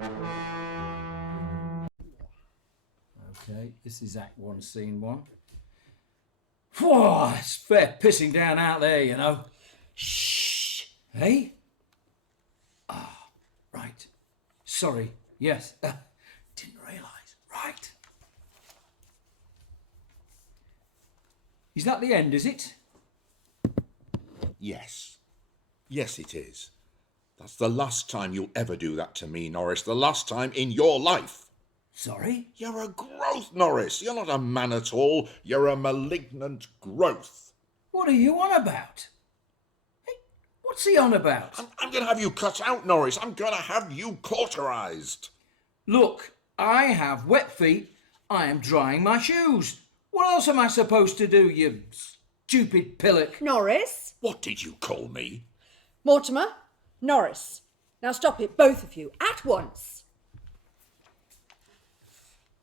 Okay, this is Act 1, Scene 1. Whoa, it's fair pissing down out there, you know. Shh. Hey? Ah, right. Sorry. Yes. Didn't realise. Right. Is that the end, is it? Yes. Yes, it is. That's the last time you'll ever do that to me, Norris. The last time in your life. Sorry? You're a growth, Norris. You're not a man at all. You're a malignant growth. What are you on about? Hey, what's he on about? I'm going to have you cut out, Norris. I'm going to have you cauterised. Look, I have wet feet. I am drying my shoes. What else am I supposed to do, you stupid pillock? Norris? What did you call me? Mortimer? Norris. Now stop it, both of you, at once.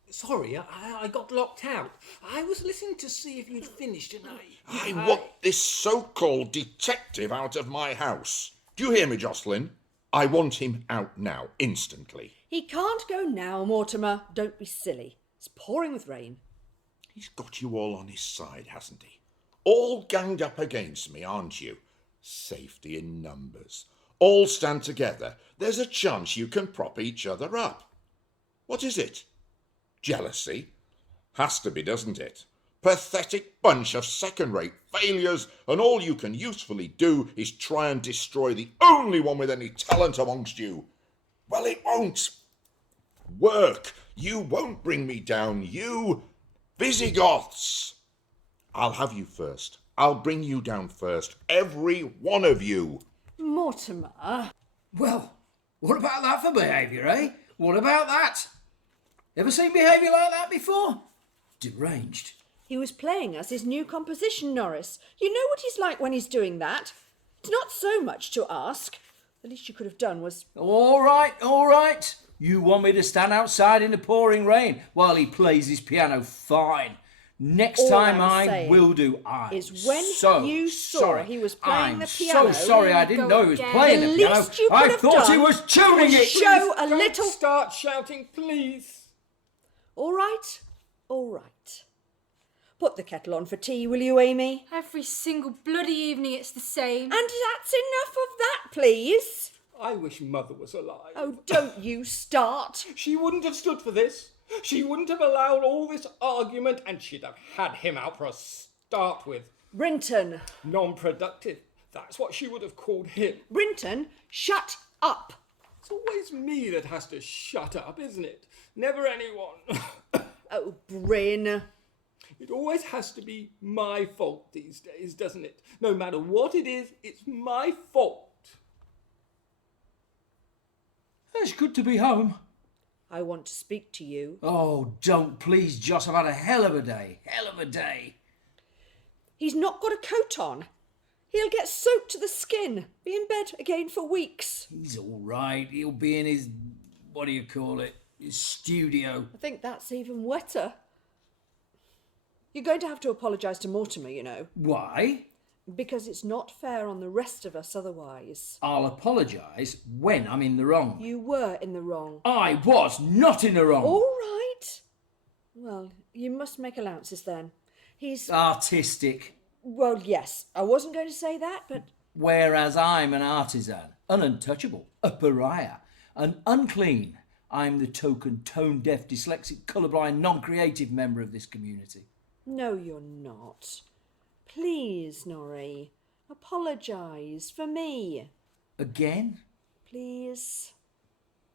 Sorry, I got locked out. I was listening to see if you'd finished and I want this so-called detective out of my house. Do you hear me, Jocelyn? I want him out now, instantly. He can't go now, Mortimer. Don't be silly. It's pouring with rain. He's got you all on his side, hasn't he? All ganged up against me, aren't you? Safety in numbers. All stand together. There's a chance you can prop each other up. What is it? Jealousy? Has to be, doesn't it? Pathetic bunch of second-rate failures, and all you can usefully do is try and destroy the only one with any talent amongst you. Well, it won't work. You won't bring me down, you Visigoths. I'll have you first. I'll bring you down first, every one of you. Mortimer. Well, what about that for behaviour, eh? What about that? Ever seen behaviour like that before? Deranged. He was playing us his new composition, Norris. You know what he's like when he's doing that. It's not so much to ask. The least you could have done was... All right, all right. You want me to stand outside in the pouring rain while he plays his piano? Fine. Next All time I'm I saying will do. is when so you saw sorry. he was playing I'm the piano... so sorry. I didn't know he was playing the piano. least you could I have thought he done was tuning was it. show a Don't little... start shouting, please. All right, all right. Put the kettle on for tea, will you, Amy? Every single bloody evening it's the same. And that's enough of that, please. I wish Mother was alive. Oh, don't you start. She wouldn't have stood for this. She wouldn't have allowed all this argument, and she'd have had him out for a start with. Brinton. Non-productive. That's what she would have called him. Brinton, shut up. It's always me that has to shut up, isn't it? Never anyone. Oh, Bryn. It always has to be my fault these days, doesn't it? No matter what it is, it's my fault. It's good to be home. I want to speak to you. Oh, don't, please, Joss. I've had a hell of a day. Hell of a day. He's not got a coat on. He'll get soaked to the skin. Be in bed again for weeks. He's all right. He'll be in his, what do you call it, his studio. I think that's even wetter. You're going to have to apologise to Mortimer, you know. Why? Because it's not fair on the rest of us otherwise. I'll apologise when I'm in the wrong. You were in the wrong. I was not in the wrong. All right. Well, you must make allowances then. He's... Artistic. Well, yes. I wasn't going to say that, but... Whereas I'm an artisan, an untouchable, a pariah, an unclean. I'm the token tone-deaf, dyslexic, colourblind, non-creative member of this community. No, you're not. Please, Norrie. Apologise for me. Again? Please.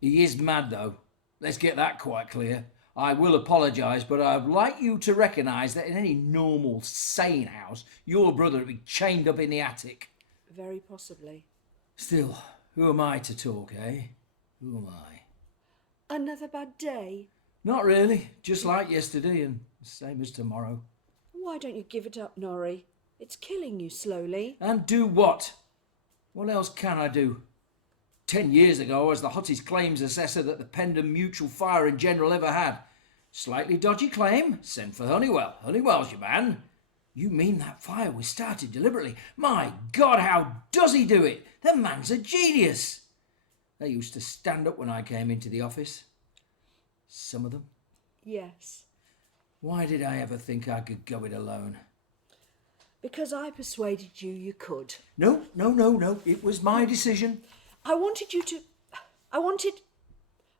He is mad, though. Let's get that quite clear. I will apologise, but I'd like you to recognise that in any normal, sane house, your brother would be chained up in the attic. Very possibly. Still, who am I to talk, eh? Who am I? Another bad day? Not really. Just like yesterday and same as tomorrow. Why don't you give it up, Norrie? It's killing you slowly. And do what? What else can I do? 10 years ago, I was the hottest claims assessor that the Pendham Mutual Fire and General ever had. Slightly dodgy claim, sent for Honeywell. Honeywell's your man. You mean that fire was started deliberately? My God, how does he do it? The man's a genius. They used to stand up when I came into the office. Some of them. Yes, Why did I ever think I could go it alone? because I persuaded you could. No. It was my decision. I wanted you to... I wanted...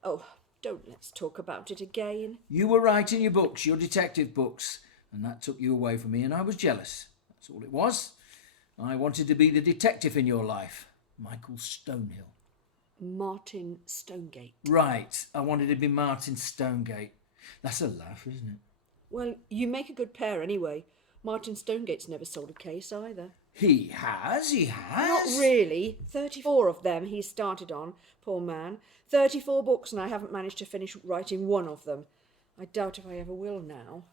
Oh, don't let's talk about it again. You were writing your books, your detective books, and that took you away from me, and I was jealous. That's all it was. I wanted to be the detective in your life, Michael Stonehill. Martin Stonegate. Right, I wanted to be Martin Stonegate. That's a laugh, isn't it? Well, you make a good pair anyway. Martin Stonegate's never sold a case either. He has. Not really. 34 of them he started on, poor man. 34 books, and I haven't managed to finish writing one of them. I doubt if I ever will now.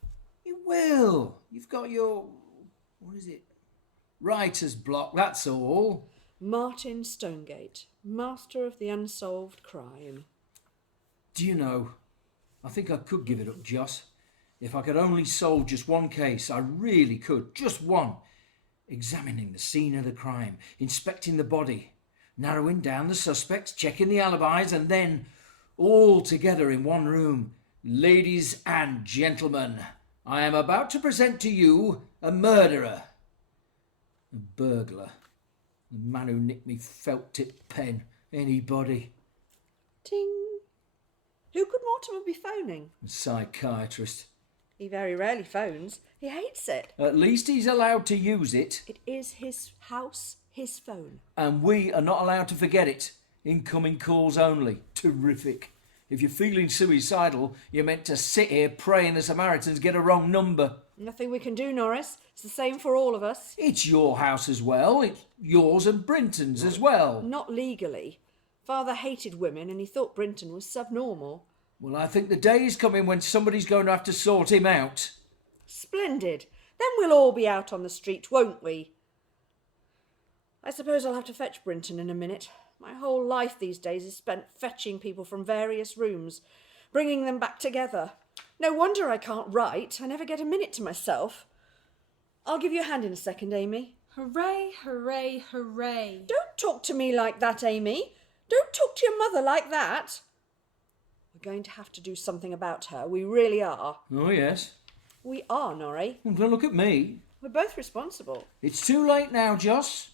You will. You've got your... what is it? Writer's block, that's all. Martin Stonegate, master of the unsolved crime. Do you know, I think I could give it up, Joss. If I could only solve just one case, I really could. Just one. Examining the scene of the crime, inspecting the body, narrowing down the suspects, checking the alibis, and then all together in one room. Ladies and gentlemen, I am about to present to you a murderer. A burglar. The man who nicked me felt-tip pen. Anybody. Ting. Who could Mortimer be phoning? A psychiatrist. He very rarely phones. He hates it. At least he's allowed to use it, It is his house, his phone. and we are not allowed to forget it. Incoming calls only. Terrific. If you're feeling suicidal, you're meant to sit here praying the Samaritans get a wrong number. Nothing we can do, Norris. It's the same for all of us. It's your house as well. It's yours and Brinton's as well. Not legally. Father hated women and he thought Brinton was subnormal. Well, I think the day is coming when somebody's going to have to sort him out. Splendid. Then we'll all be out on the street, won't we? I suppose I'll have to fetch Brinton in a minute. My whole life these days is spent fetching people from various rooms, bringing them back together. No wonder I can't write. I never get a minute to myself. I'll give you a hand in a second, Amy. Hooray, hooray, hooray. Don't talk to me like that, Amy. Don't talk to your mother like that. We're going to have to do something about her. We really are. Oh, yes. We are, Norrie. Well, don't look at me. We're both responsible. It's too late now, Joss.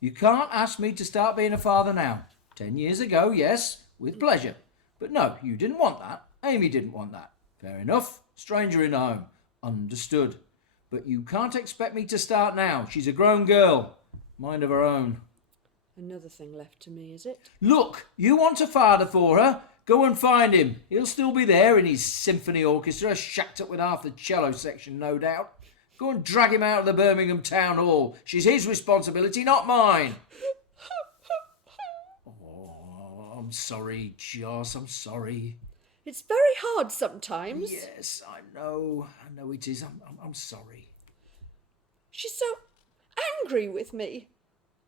You can't ask me to start being a father now. 10 years ago, yes, with pleasure. But no, you didn't want that. Amy didn't want that. Fair enough. Stranger in the home. Understood. But you can't expect me to start now. She's a grown girl. Mind of her own. Another thing left to me, is it? Look, you want a father for her? Go and find him. He'll still be there in his symphony orchestra, shacked up with half the cello section, no doubt. Go and drag him out of the Birmingham Town Hall. She's his responsibility, not mine. Oh, I'm sorry, Joss, I'm sorry. It's very hard sometimes. Yes, I know it is. I'm sorry. She's so angry with me.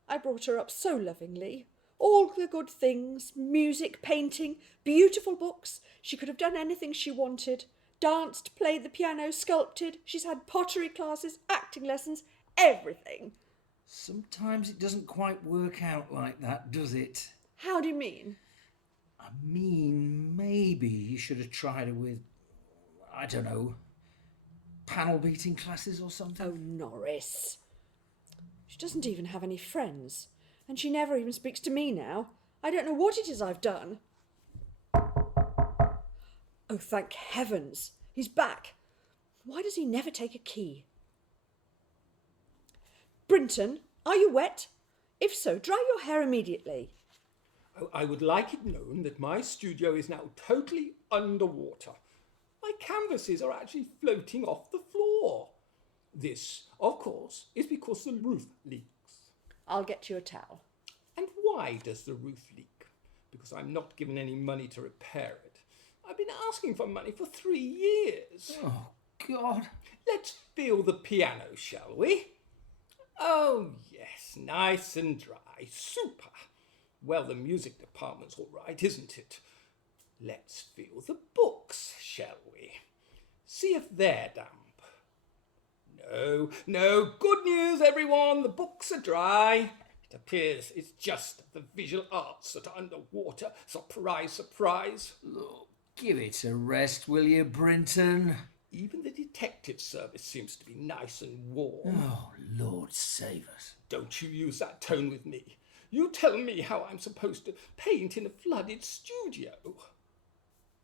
I brought her up so lovingly. All the good things, music, painting, beautiful books. She could have done anything she wanted. Danced, played the piano, sculpted. She's had pottery classes, acting lessons, everything. Sometimes it doesn't quite work out like that, does it? How do you mean? I mean, maybe you should have tried it with, I don't know, panel beating classes or something. Oh, Norris. She doesn't even have any friends. And she never even speaks to me now. I don't know what it is I've done. Oh, thank heavens. He's back. Why does he never take a key? Brinton, are you wet? If so, dry your hair immediately. I would like it known that my studio is now totally underwater. My canvases are actually floating off the floor. This, of course, is because the roof leaks. I'll get you a towel. And why does the roof leak? Because I'm not given any money to repair it. I've been asking for money for 3 years. Oh, God. Let's feel the piano, shall we? Oh, yes, nice and dry. Super. Well, the music department's all right, isn't it? Let's feel the books, shall we? See if they're damp. No, good news, everyone. The books are dry. It appears it's just the visual arts that are underwater. Surprise, surprise. Look, give it a rest, will you, Brinton? Even the detective service seems to be nice and warm. Oh, Lord save us. Don't you use that tone with me. You tell me how I'm supposed to paint in a flooded studio.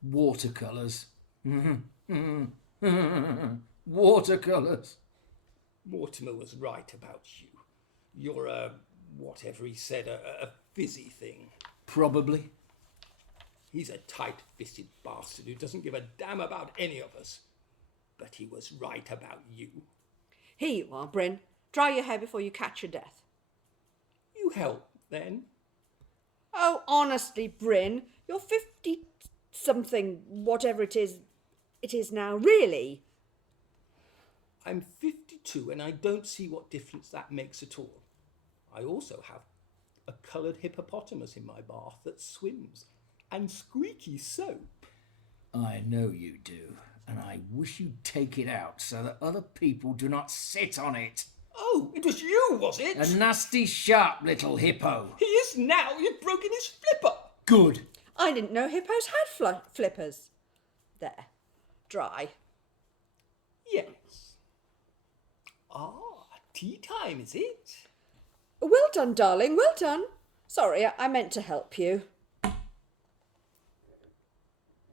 Watercolours. Watercolours. Mortimer was right about you. You're a, whatever he said, a fizzy thing. Probably. He's a tight-fisted bastard who doesn't give a damn about any of us. But he was right about you. Here you are, Bryn. Dry your hair before you catch your death. You help, then. Oh, honestly, Bryn, you're 50-something, whatever it is now, really. I'm 52 and I don't see what difference that makes at all. I also have a coloured hippopotamus in my bath that swims, and squeaky soap. I know you do, and I wish you'd take it out so that other people do not sit on it. Oh, it was you, was it? A nasty, sharp little hippo. He is now. You've broken his flipper. Good. I didn't know hippos had flippers. There. Dry. Yes. Ah, tea time, is it? Well done, darling, well done. Sorry, I meant to help you.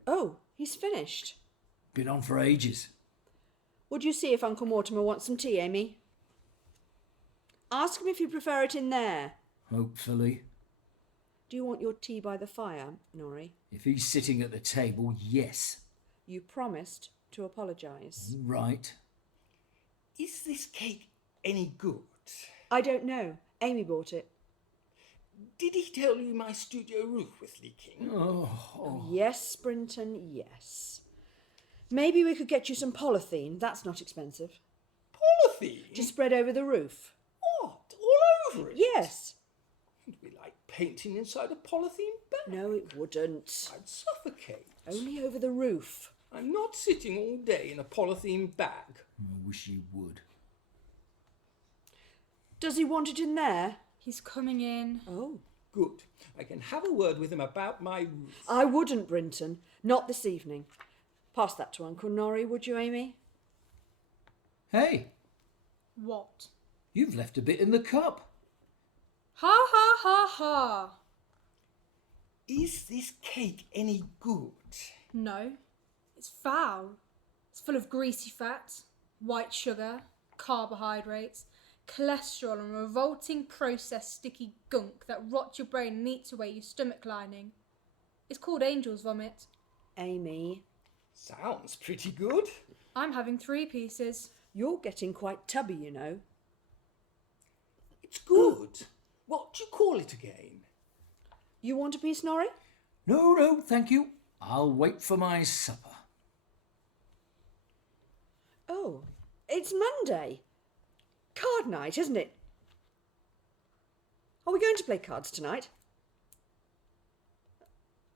Oh, he's finished. Been on for ages. Would you see if Uncle Mortimer wants some tea, Amy? Ask him if you prefer it in there. Hopefully. Do you want your tea by the fire, Norrie? If he's sitting at the table, yes. You promised to apologise. Right. Is this cake any good? I don't know. Amy bought it. Did he tell you my studio roof was leaking? Oh, Yes, Brinton, yes. Maybe we could get you some polythene. That's not expensive. Polythene? To spread over the roof. What? All over it? Yes. It'd be like painting inside a polythene bag. No, it wouldn't. I'd suffocate. Only over the roof. I'm not sitting all day in a polythene bag. I wish you would. Does he want it in there? He's coming in. Oh. Good. I can have a word with him about my roof. I wouldn't, Brinton. Not this evening. Pass that to Uncle Norrie, would you, Amy? Hey, What? you've left a bit in the cup. Ha ha ha ha. Is this cake any good? No, it's foul. It's full of greasy fat, white sugar, carbohydrates, cholesterol, and revolting processed sticky gunk that rots your brain and eats away your stomach lining. It's called angel's vomit. Amy, Sounds pretty good. I'm having 3 pieces. you're getting quite tubby, you know. It's good. What do you call it again? You want a piece, Norrie? No, thank you. I'll wait for my supper. Oh, it's Monday. Card night, isn't it? Are we going to play cards tonight?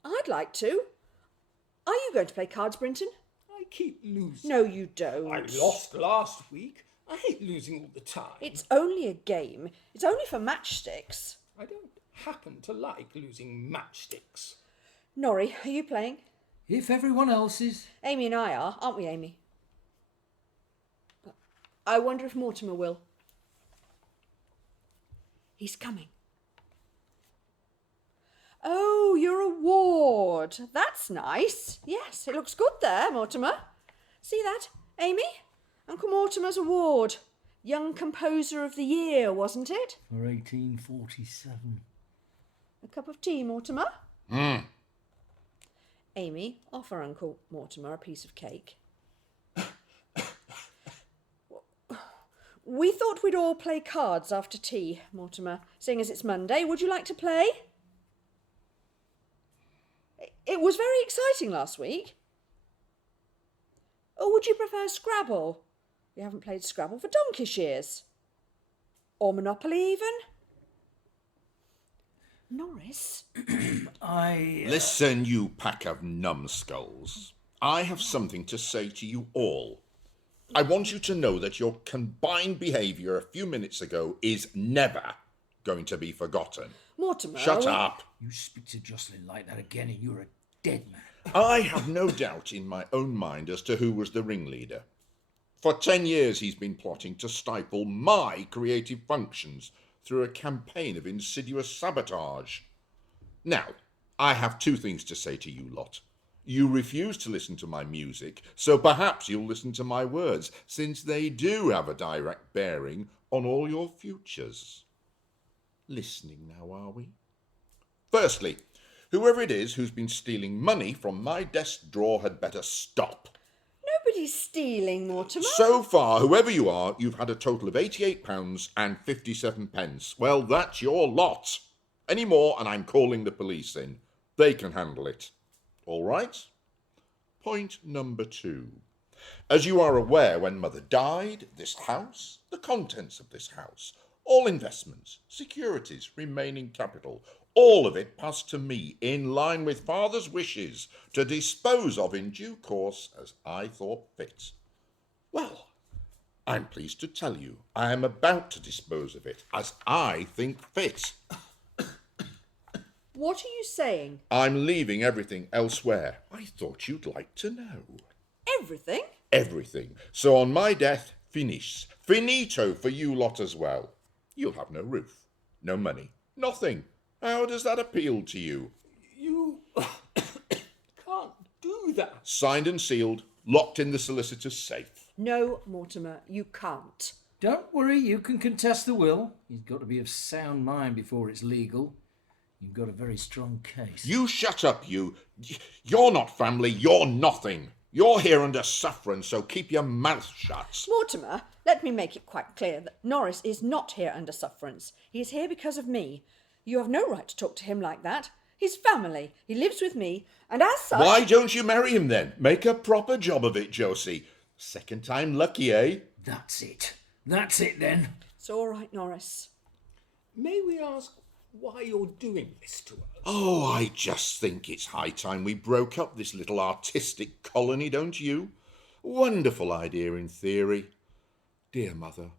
I'd like to. Are you going to play cards, Brinton? I keep losing. No, you don't. I lost last week. I hate losing all the time. It's only a game. It's only for matchsticks. I don't happen to like losing matchsticks. Norrie, are you playing? If everyone else is. Amy and I are, aren't we, Amy? I wonder if Mortimer will. He's coming. Oh, your award. That's nice. Yes, it looks good there, Mortimer. See that, Amy? Uncle Mortimer's award. Young Composer of the Year, wasn't it? For 1847. A cup of tea, Mortimer? Amy, offer Uncle Mortimer a piece of cake. We thought we'd all play cards after tea, Mortimer, seeing as it's Monday. Would you like to play? It was very exciting last week. Or would you prefer Scrabble? We haven't played Scrabble for donkey's years. Or Monopoly even? Norris? Listen, you pack of numbskulls. I have something to say to you all. I want you to know that your combined behaviour a few minutes ago is never going to be forgotten. Mortimer. Shut we- up. You speak to Jocelyn like that again and you're a dead man. I have no doubt in my own mind as to who was the ringleader. For 10 years he's been plotting to stifle my creative functions through a campaign of insidious sabotage. Now, I have two things to say to you lot. You refuse to listen to my music, so perhaps you'll listen to my words, since they do have a direct bearing on all your futures. Listening now, are we? Firstly, whoever it is who's been stealing money from my desk drawer had better stop. Nobody's stealing, Mortimer. So far, whoever you are, you've had a total of £88 and 57 pence. Well, that's your lot. Any more, and I'm calling the police in. They can handle it. All right? Point number 2. As you are aware, when Mother died, this house, the contents of this house, all investments, securities, remaining capital, all of it passed to me in line with Father's wishes to dispose of in due course as I thought fit. Well, I'm pleased to tell you I am about to dispose of it as I think fit. What are you saying? I'm leaving everything elsewhere. I thought you'd like to know. Everything? Everything. So on my death, finis. Finito for you lot as well. You'll have no roof, no money, nothing. How does that appeal to you? You can't do that. Signed and sealed, locked in the solicitor's safe. No, Mortimer, you can't. Don't worry, you can contest the will. You've got to be of sound mind before it's legal. You've got a very strong case. You shut up, you. You're not family, you're nothing. You're here under sufferance, so keep your mouth shut. Mortimer, let me make it quite clear that Norris is not here under sufferance. He is here because of me. You have no right to talk to him like that. He's family. He lives with me, and as such... Why don't you marry him then? Make a proper job of it, Josie. Second time lucky, eh? That's it. That's it then. It's all right, Norris. May we ask why you're doing this to us? Oh, I just think it's high time we broke up this little artistic colony, don't you? Wonderful idea in theory. Dear Mother,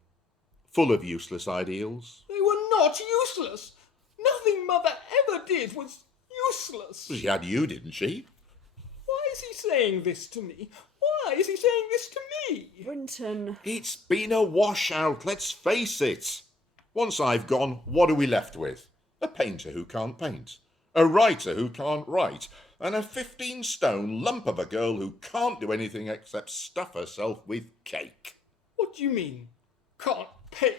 full of useless ideals. They were not useless. Nothing Mother ever did was useless. She had you, didn't she? Why is he saying this to me? Why is he saying this to me? Brinton. It's been a washout, let's face it. Once I've gone, what are we left with? A painter who can't paint, a writer who can't write, and a 15-stone lump of a girl who can't do anything except stuff herself with cake. What do you mean? Can't paint?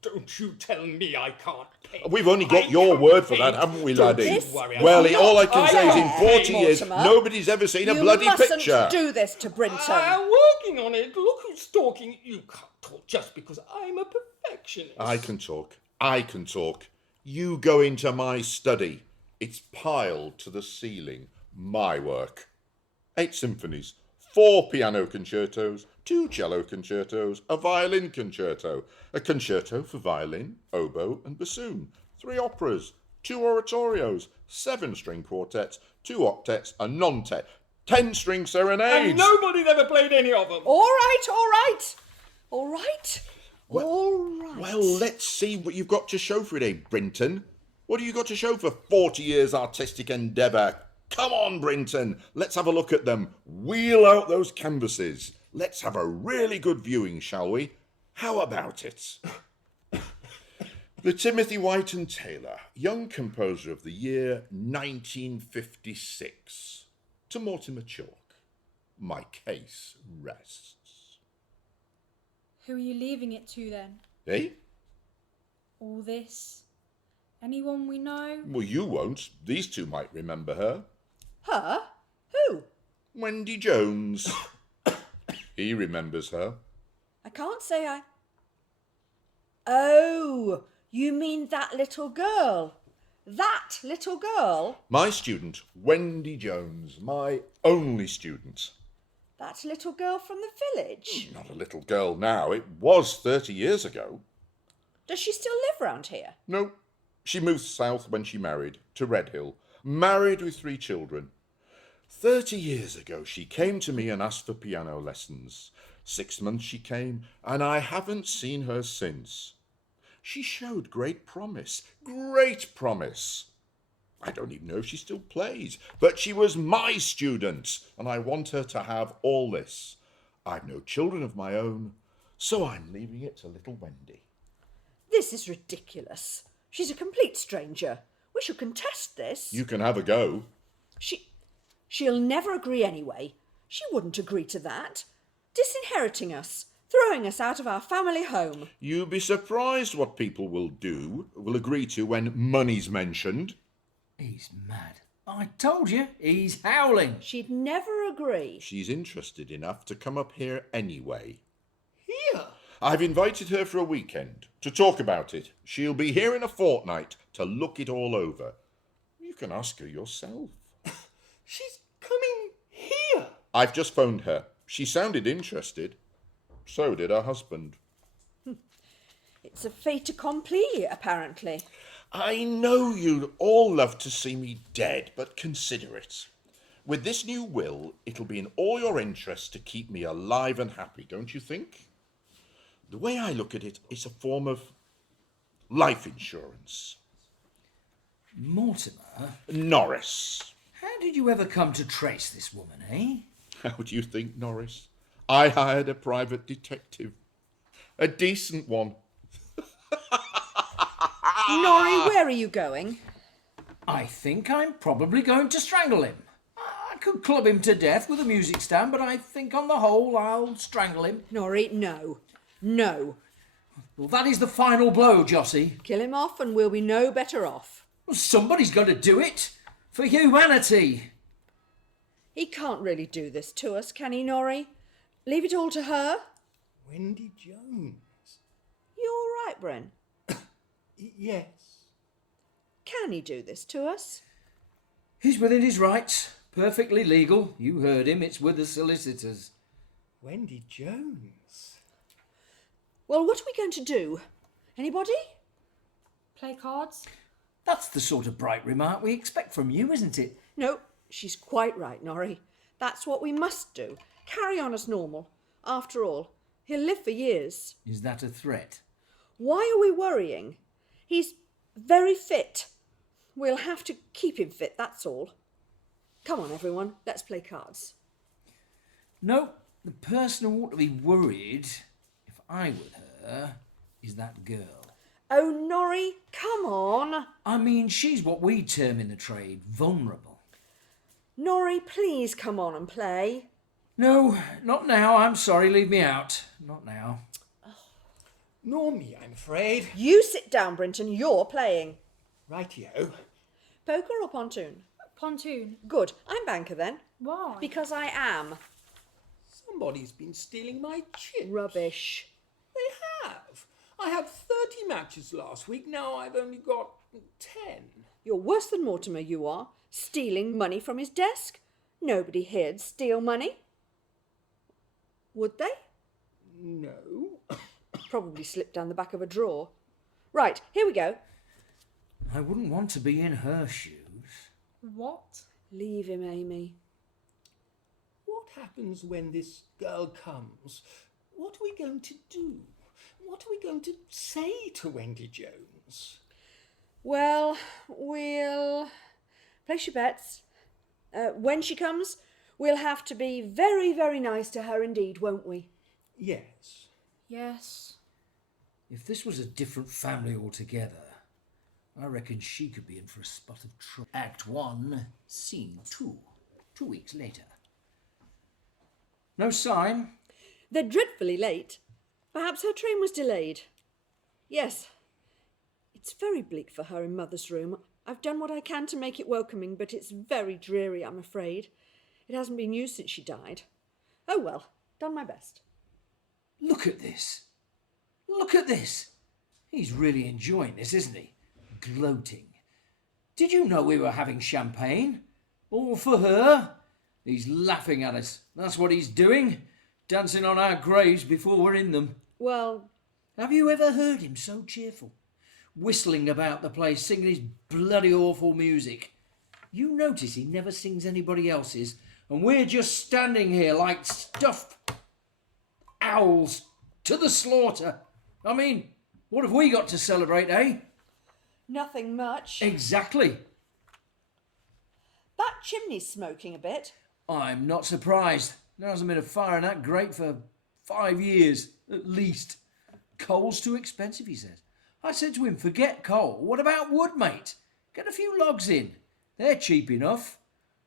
Don't you tell me I can't paint. We've only got I your can't word for paint. that, haven't we, Don't laddie? you This worry is Well, not all I can say is in fair, 40 years, Mortimer. nobody's ever seen a You bloody mustn't picture. do this to Brinton. I'm working on it. Look who's talking. You can't talk just because I'm a perfectionist. I can talk. I can talk. You go into my study. It's piled to the ceiling. My work. 8 symphonies, 4 piano concertos, 2 cello concertos, a violin concerto, a concerto for violin, oboe and bassoon, 3 operas, 2 oratorios, 7 string quartets, 2 octets, a nontet, 10 string serenades. And nobody's ever played any of them. All right, all right. All right. All right. Well, let's see what you've got to show for it, eh, Brinton? What have you got to show for 40 years artistic endeavour? Come on, Brinton, let's have a look at them. Wheel out those canvases. Let's have a really good viewing, shall we? How about it? The Timothy White and Taylor, Young Composer of the Year 1956. To Mortimer Chalk. My case rests. Who are you leaving it to then? Eh? All this? Anyone we know? Well, you won't. These two might remember her. Her? Who? Wendy Jones. He remembers her. I can't say I... Oh, you mean that little girl? That little girl? My student, Wendy Jones, my only student. That little girl from the village? Not a little girl now. It was 30 years ago. Does she still live round here? No, she moved south when she married, to Redhill. Married with 3 children. 30 years ago, she came to me and asked for piano lessons. 6 months she came, and I haven't seen her since. She showed great promise. Great promise. I don't even know if she still plays, but she was my student, and I want her to have all this. I've no children of my own, so I'm leaving it to little Wendy. This is ridiculous. She's a complete stranger. We shall contest this. You can have a go. She'll never agree anyway. She wouldn't agree to that. Disinheriting us, throwing us out of our family home. You'd be surprised what people will agree to when money's mentioned. He's mad. I told you, he's howling. She'd never agree. She's interested enough to come up here anyway. Here? I've invited her for a weekend to talk about it. She'll be here in a fortnight to look it all over. You can ask her yourself. She's coming here. I've just phoned her. She sounded interested. So did her husband. It's a fait accompli, apparently. I know you'd all love to see me dead, but consider it. With this new will, it'll be in all your interests to keep me alive and happy, don't you think? The way I look at it, it's a form of life insurance. Mortimer, Norris. how did you ever come to trace this woman, eh? How do you think, Norris? I hired a private detective. A decent one. Norrie, where are you going? I think I'm probably going to strangle him. I could club him to death with a music stand, but I think on the whole I'll strangle him. Norrie, no. No. Well, that is the final blow, Jossie. Kill him off and we'll be no better off. Well, somebody's got to do it. For humanity. He can't really do this to us, can he, Norrie? Leave it all to her? Wendy Jones. You all right, Bren? Yes. Can he do this to us? He's within his rights. Perfectly legal. You heard him. It's with the solicitors. Wendy Jones. Well, what are we going to do? Anybody? Play cards? That's the sort of bright remark we expect from you, isn't it? No, she's quite right, Norrie. That's what we must do. Carry on as normal. After all, he'll live for years. Is that a threat? Why are we worrying? He's very fit. We'll have to keep him fit, that's all. Come on, everyone, let's play cards. No, the person who ought to be worried, if I were her, is that girl. Oh, Norrie, come on. I mean, she's what we term in the trade vulnerable. Norrie, please come on and play. No, not now. I'm sorry. Leave me out. Not now. Nor me, I'm afraid. You sit down, Brinton, you're playing. Rightio. Poker or pontoon? Pontoon. Good, I'm banker then. Why? Because I am. Somebody's been stealing my chips. Rubbish. They have. I had 30 matches last week. Now I've only got 10. You're worse than Mortimer, you are. Stealing money from his desk. Nobody here'd steal money. Would they? No. Probably slipped down the back of a drawer. Right, here we go. I wouldn't want to be in her shoes. What? Leave him, Amy. What happens when this girl comes? What are we going to do? What are we going to say to Wendy Jones? Well, we'll place your bets. When she comes, we'll have to be very, very nice to her indeed, won't we? Yes. Yes. If this was a different family altogether, I reckon she could be in for a spot of trouble. Act 1, Scene 2. 2 weeks later. No sign. They're dreadfully late. Perhaps her train was delayed. Yes. It's very bleak for her in Mother's room. I've done what I can to make it welcoming, but it's very dreary, I'm afraid. It hasn't been used since she died. Oh well, done my best. Look at this. Look at this. He's really enjoying this, isn't he? Gloating. Did you know we were having champagne? All for her? He's laughing at us. That's what he's doing. Dancing on our graves before we're in them. Well, Have you ever heard him so cheerful? Whistling about the place, singing his bloody awful music. You notice he never sings anybody else's, and we're just standing here like stuffed owls to the slaughter. I mean, What have we got to celebrate, eh? Nothing much. Exactly. That chimney's smoking a bit. I'm not surprised. There hasn't been a fire in that grate for 5 years, at least. Coal's too expensive, he says. I said to him, forget coal. What about wood, mate? Get a few logs in. They're cheap enough.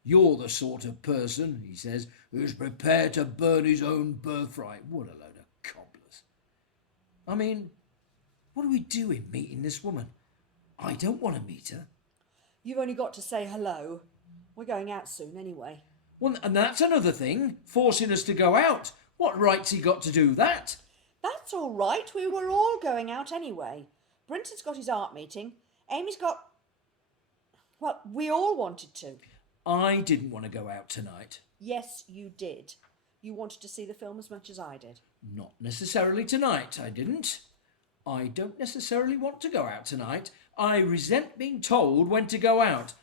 You're the sort of person, he says, who's prepared to burn his own birthright. What a load of cobblers. I mean, what are we doing meeting this woman? I don't want to meet her. You've only got to say hello. We're going out soon anyway. Well, and that's another thing, forcing us to go out. What right's he got to do that? That's all right. We were all going out anyway. Brinton's got his art meeting. Amy's got... Well, we all wanted to. I didn't want to go out tonight. Yes, you did. You wanted to see the film as much as I did. Not necessarily tonight, I didn't. I don't necessarily want to go out tonight. I resent being told when to go out.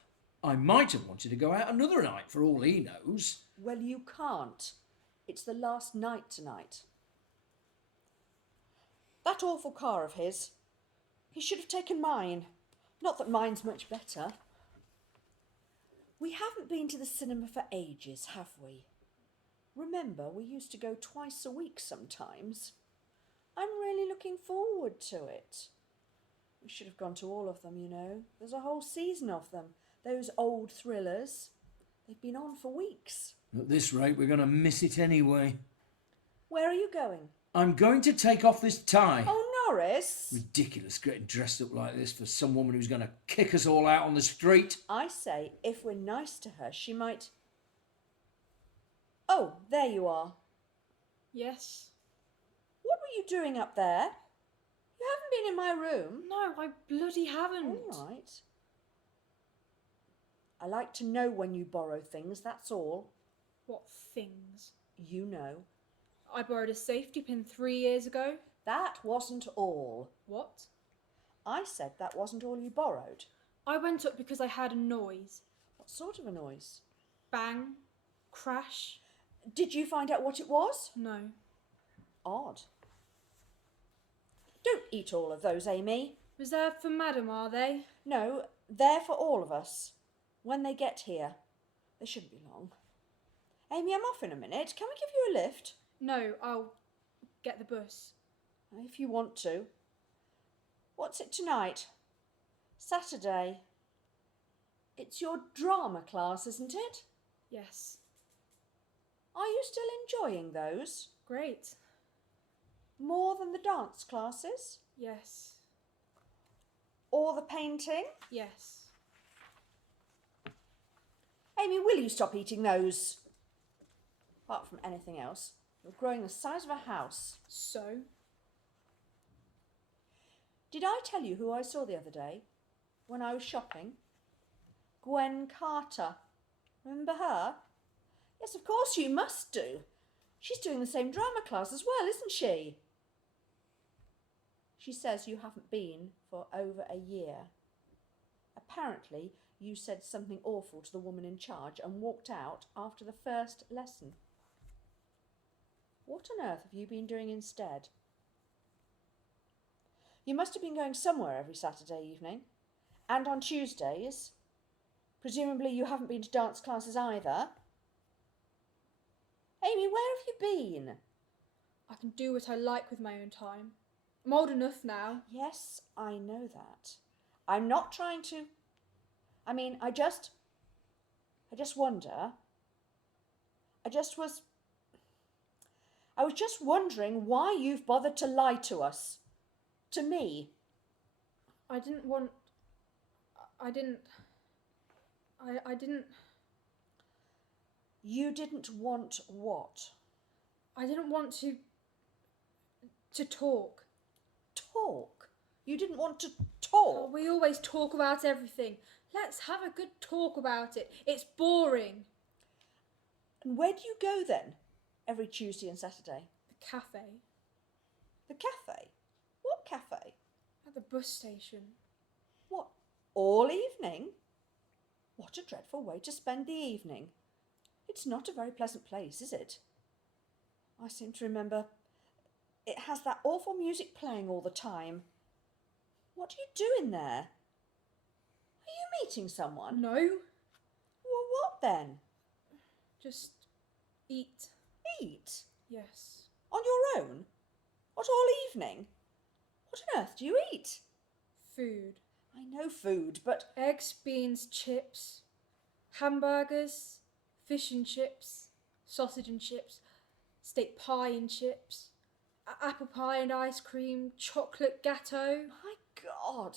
I might have wanted to go out another night for all he knows. Well, you can't. It's the last night tonight. That awful car of his. He should have taken mine. Not that mine's much better. We haven't been to the cinema for ages, have we? Remember, we used to go twice a week sometimes. I'm really looking forward to it. We should have gone to all of them, you know. There's a whole season of them. Those old thrillers. They've been on for weeks. At this rate, we're going to miss it anyway. Where are you going? I'm going to take off this tie. Oh, Norris. Ridiculous getting dressed up like this for some woman who's going to kick us all out on the street. I say, if we're nice to her, she might... Oh, there you are. Yes. What were you doing up there? You haven't been in my room. No, I bloody haven't. All right. I like to know when you borrow things, that's all. What things? You know. I borrowed a safety pin 3 years ago. That wasn't all. What? I said that wasn't all you borrowed. I went up because I heard a noise. What sort of a noise? Bang. Crash. Did you find out what it was? No. Odd. Don't eat all of those, Amy. Reserved for madam, are they? No, they're for all of us. When they get here. They shouldn't be long. Amy, I'm off in a minute. Can we give you a lift? No, I'll get the bus. If you want to. What's it tonight? Saturday. It's your drama class, isn't it? Yes. Are you still enjoying those? Great. More than the dance classes? Yes. Or the painting? Yes. Amy, will you stop eating those? Apart from anything else, you're growing the size of a house. So? Did I tell you who I saw the other day when I was shopping? Gwen Carter. Remember her? Yes, of course you must do. She's doing the same drama class as well, isn't she? She says you haven't been for over a year. Apparently, you said something awful to the woman in charge and walked out after the first lesson. What on earth have you been doing instead? You must have been going somewhere every Saturday evening. And on Tuesdays. Presumably you haven't been to dance classes either. Amy, where have you been? I can do what I like with my own time. I'm old enough now. Yes, I know that. I'm not trying to... I just wonder. I was just wondering why you've bothered to lie to us. To me. I didn't... You didn't want what? I didn't want to talk. Talk? You didn't want to Oh, talk? we always talk about everything. Let's have a good talk about it. It's boring. And where do you go then? Every Tuesday and Saturday? The cafe. The cafe? What cafe? At the bus station. What, all evening? What a dreadful way to spend the evening. It's not a very pleasant place, is it? I seem to remember it has that awful music playing all the time. What are you doing there? Are you meeting someone? No, Well, what then? just eat. Eat? Yes. On your own? What, all evening? What on earth do you eat? Food. I know food, but Eggs, beans, chips, hamburgers, fish and chips, sausage and chips, steak pie and chips, apple pie and ice cream, chocolate gâteau. my God,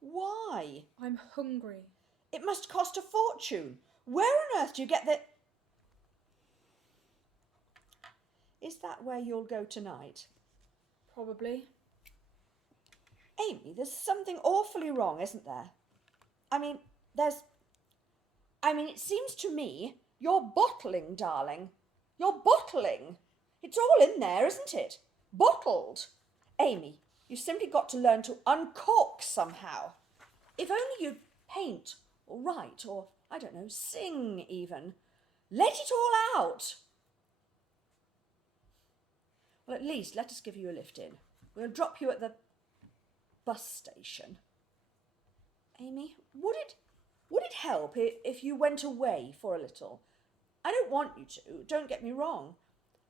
why? I'm hungry. It must cost a fortune. Where on earth do you get the... Is that where you'll go tonight? Probably. Amy, there's something awfully wrong, isn't there? It seems to me you're bottling, darling. You're bottling. It's all in there, isn't it? Bottled. Amy, you've simply got to learn to uncork somehow. If only you'd paint or write or, I don't know, sing even. Let it all out. Well, at least let us give you a lift in. We'll drop you at the bus station. Amy, would it help if you went away for a little? I don't want you to, don't get me wrong.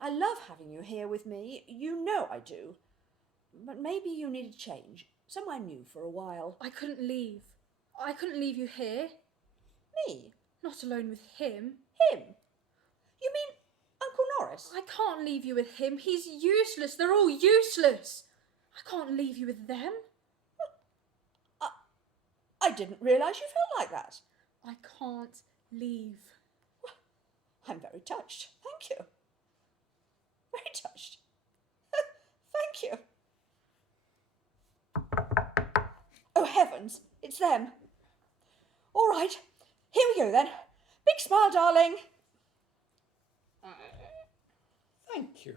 I love having you here with me, you know I do. But maybe you need a change, somewhere new for a while. I couldn't leave. I couldn't leave you here. Me? Not alone with him. Him? You mean Uncle Norris? I can't leave you with him. He's useless. They're all useless. I can't leave you with them. I didn't realise you felt like that. I can't leave. I'm very touched, thank you. Very touched. Thank you. Oh, heavens, it's them. All right, here we go then. Big smile, darling. Thank you.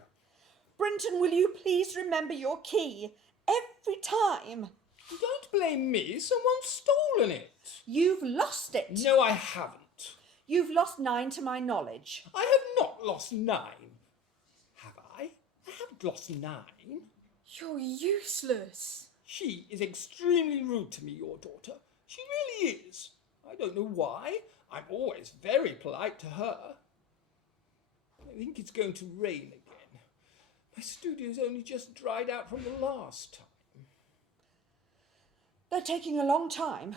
Brinton, will you please remember your key every time? Don't blame me. Someone's stolen it. You've lost it. No, I haven't. You've lost 9 to my knowledge. I have not lost 9. Have I? I haven't lost 9. You're useless. She is extremely rude to me, your daughter. She really is. I don't know why. I'm always very polite to her. I think it's going to rain again. My studio's only just dried out from the last time. They're taking a long time.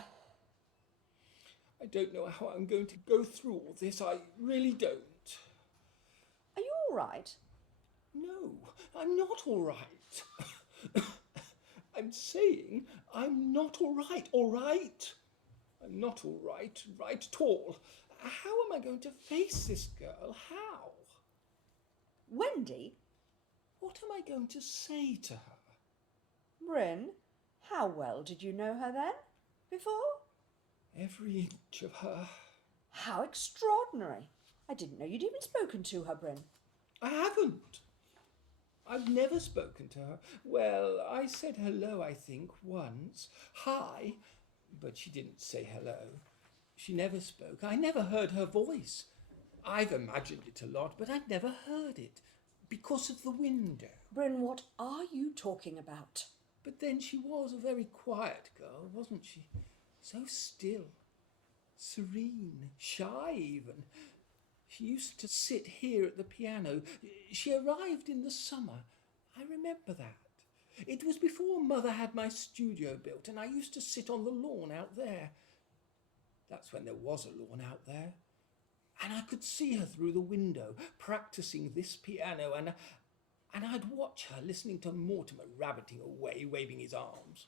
I don't know how I'm going to go through all this. I really don't. Are you all right? No, I'm not all right. I'm saying I'm not all right, all right? I'm not all right, right at all. How am I going to face this girl? How? Wendy? What am I going to say to her? Bryn, how well did you know her then? Before? Every inch of her. How extraordinary. I didn't know you'd even spoken to her, Bryn. I haven't. I've never spoken to her. Well, I said hello, I think, once. Hi, but she didn't say hello. She never spoke. I never heard her voice. I've imagined it a lot, but I've never heard it because of the window. Bryn, what are you talking about? But then she was a very quiet girl, wasn't she? So still, serene, shy even. She used to sit here at the piano. She arrived in the summer. I remember that. It was before Mother had my studio built, and I used to sit on the lawn out there. That's when there was a lawn out there. And I could see her through the window, practicing this piano, and I'd watch her listening to Mortimer rabbiting away, waving his arms.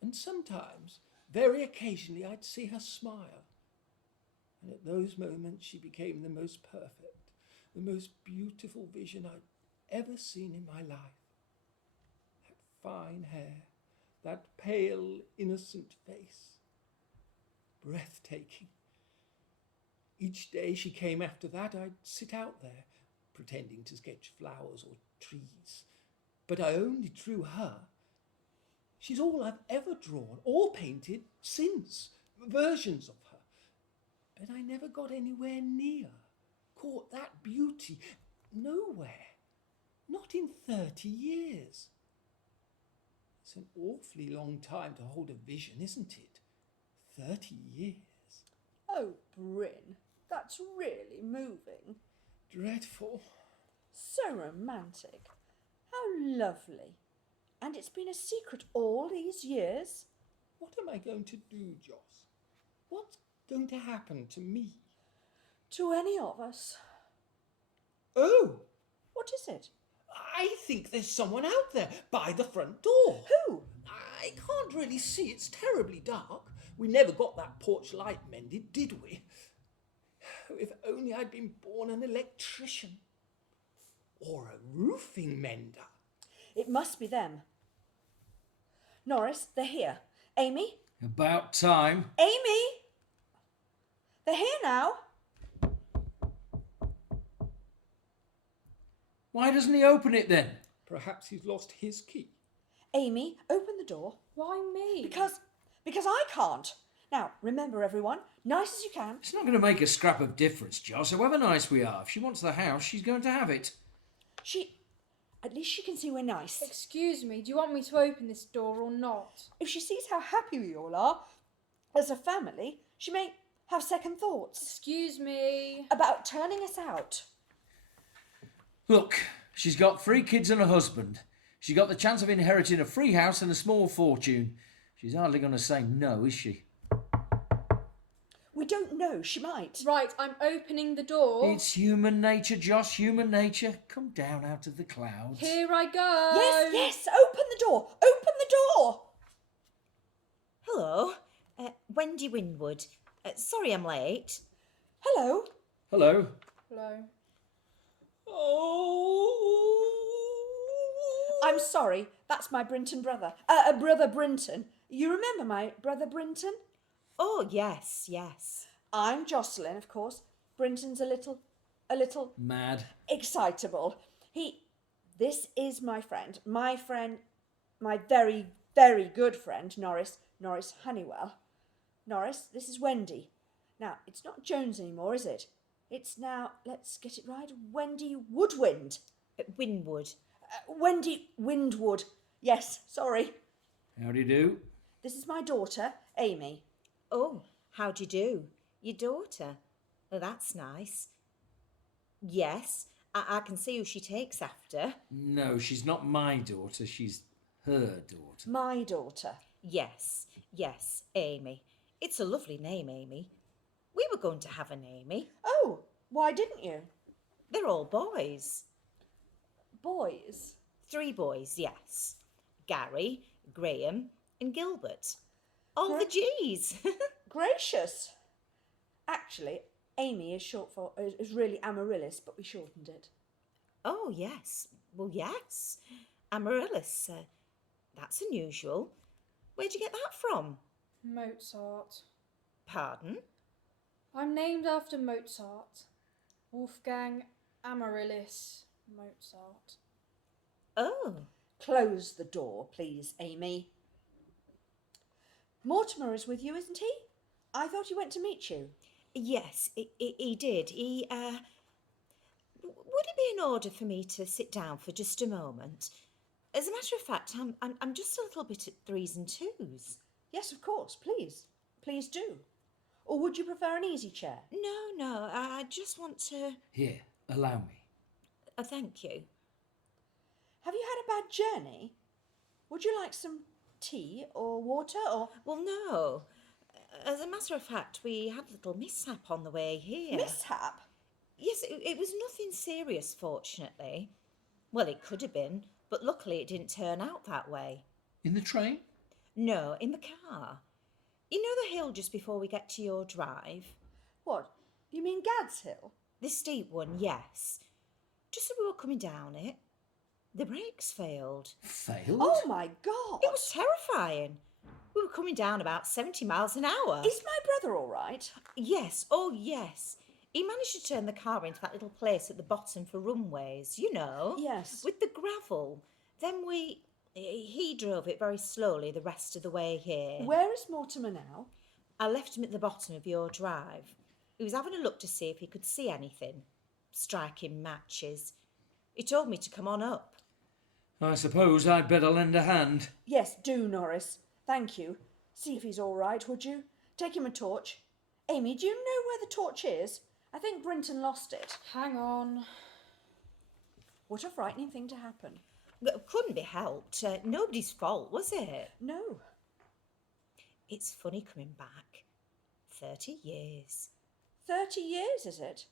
And sometimes, very occasionally, I'd see her smile. And at those moments she became the most perfect, the most beautiful vision I'd ever seen in my life. That fine hair, that pale, innocent face. Breathtaking. Each day she came after that, I'd sit out there, pretending to sketch flowers or trees. But I only drew her. She's all I've ever drawn or painted since, versions of her. But I never got anywhere near, caught that beauty, nowhere, not in 30 years. It's an awfully long time to hold a vision, isn't it? 30 years. Oh, Bryn, that's really moving. Dreadful. So romantic. How lovely. And it's been a secret all these years? What am I going to do, Joss? What's going to happen to me? To any of us. Oh, What is it? I think there's someone out there by the front door. Who? I can't really see. It's terribly dark. We never got that porch light mended, did we? If only I'd been born an electrician. Or a roofing mender. It must be them. Norris, they're here. Amy? About time. Amy! They're here now. Why doesn't he open it then? Perhaps he's lost his key. Amy, open the door. Why me? Because I can't. Now, remember everyone, nice as you can. It's not going to make a scrap of difference, Joss. However nice we are, if she wants the house, she's going to have it. At least she can see we're nice. Excuse me, do you want me to open this door or not? If she sees how happy we all are, as a family, she may have second thoughts Excuse me. about turning us out. Look, she's got 3 kids and a husband. She's got the chance of inheriting a free house and a small fortune. She's hardly going to say no, is she? We don't know, she might. Right, I'm opening the door. It's human nature, Josh, human nature. Come down out of the clouds. Here I go. Yes, open the door, open the door. Hello, Wendy Winwood. Sorry I'm late. Hello. Hello. Hello. Oh! I'm sorry, that's my Brinton brother. Brother Brinton. You remember my brother Brinton? Oh, yes, yes. I'm Jocelyn, of course. Brinton's a little Mad. excitable. This is my friend, my very, very good friend, Norris Honeywell. Norris, this is Wendy. Now, it's not Jones anymore, is it? It's now, let's get it right, Wendy Woodwind. Winwood. Wendy Windwood. Yes, sorry. How do you do? This is my daughter, Amy. Oh, how do you do? Your daughter? Oh, that's nice. Yes, I can see who she takes after. No, she's not my daughter. She's her daughter. My daughter. Yes, Amy. It's a lovely name, Amy. We were going to have an Amy. Oh, why didn't you? They're all boys. Boys. 3 boys, yes. Gary, Graham, and Gilbert. All the G's. Gracious. Actually, Amy is really Amaryllis, but we shortened it. Oh, yes. Well, yes. Amaryllis. That's unusual. Where'd you get that from? Mozart. Pardon? I'm named after Mozart. Wolfgang Amaryllis Mozart. Oh. Close the door, please, Amy. Mortimer is with you, isn't he? I thought he went to meet you. Yes, he did. Would it be in order for me to sit down for just a moment? As a matter of fact, I'm just a little bit at 3s and 2s. Yes, of course, please. Please do. Or would you prefer an easy chair? No, I just want to... Here, allow me. Thank you. Have you had a bad journey? Would you like some tea or water or... Well, no. As a matter of fact, we had a little mishap on the way here. Mishap? Yes, it was nothing serious, fortunately. Well, it could have been, but luckily it didn't turn out that way. In the train? No, in the car. You know the hill just before we get to your drive? What? You mean Gad's Hill? The steep one, yes. Just as we were coming down it, the brakes failed. Failed? Oh my God! It was terrifying. We were coming down about 70 miles an hour. Is my brother all right? Yes, oh yes. He managed to turn the car into that little place at the bottom for runways, you know. Yes. With the gravel. Then he drove it very slowly the rest of the way here. Where is Mortimer now? I left him at the bottom of your drive. He was having a look to see if he could see anything. Striking matches. He told me to come on up. I suppose I'd better lend a hand. Yes, do, Norris. Thank you. See if he's all right, would you? Take him a torch. Amy, do you know where the torch is? I think Brinton lost it. Hang on. What a frightening thing to happen. But couldn't be helped. Nobody's fault, was it? No. It's funny coming back. 30 years. 30 years, is it?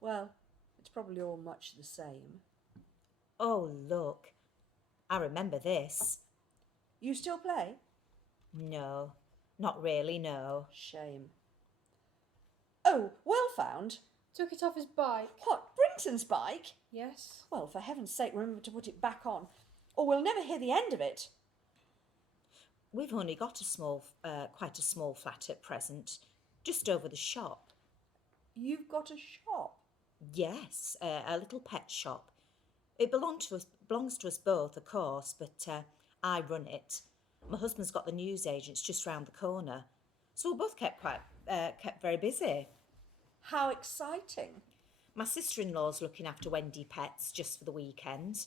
Well, it's probably all much the same. Oh, look. I remember this. You still play? No, not really, no. Shame. Oh, well found. Took it off his bike. What, Brinton's bike? Yes. Well, for heaven's sake, remember to put it back on, or we'll never hear the end of it. We've only got quite a small flat at present, just over the shop. You've got a shop? Yes, a little pet shop. It belongs to us both, of course, but I run it. My husband's got the newsagents just round the corner, so we're both kept very busy. How exciting. My sister-in-law's looking after Wendy Pets just for the weekend.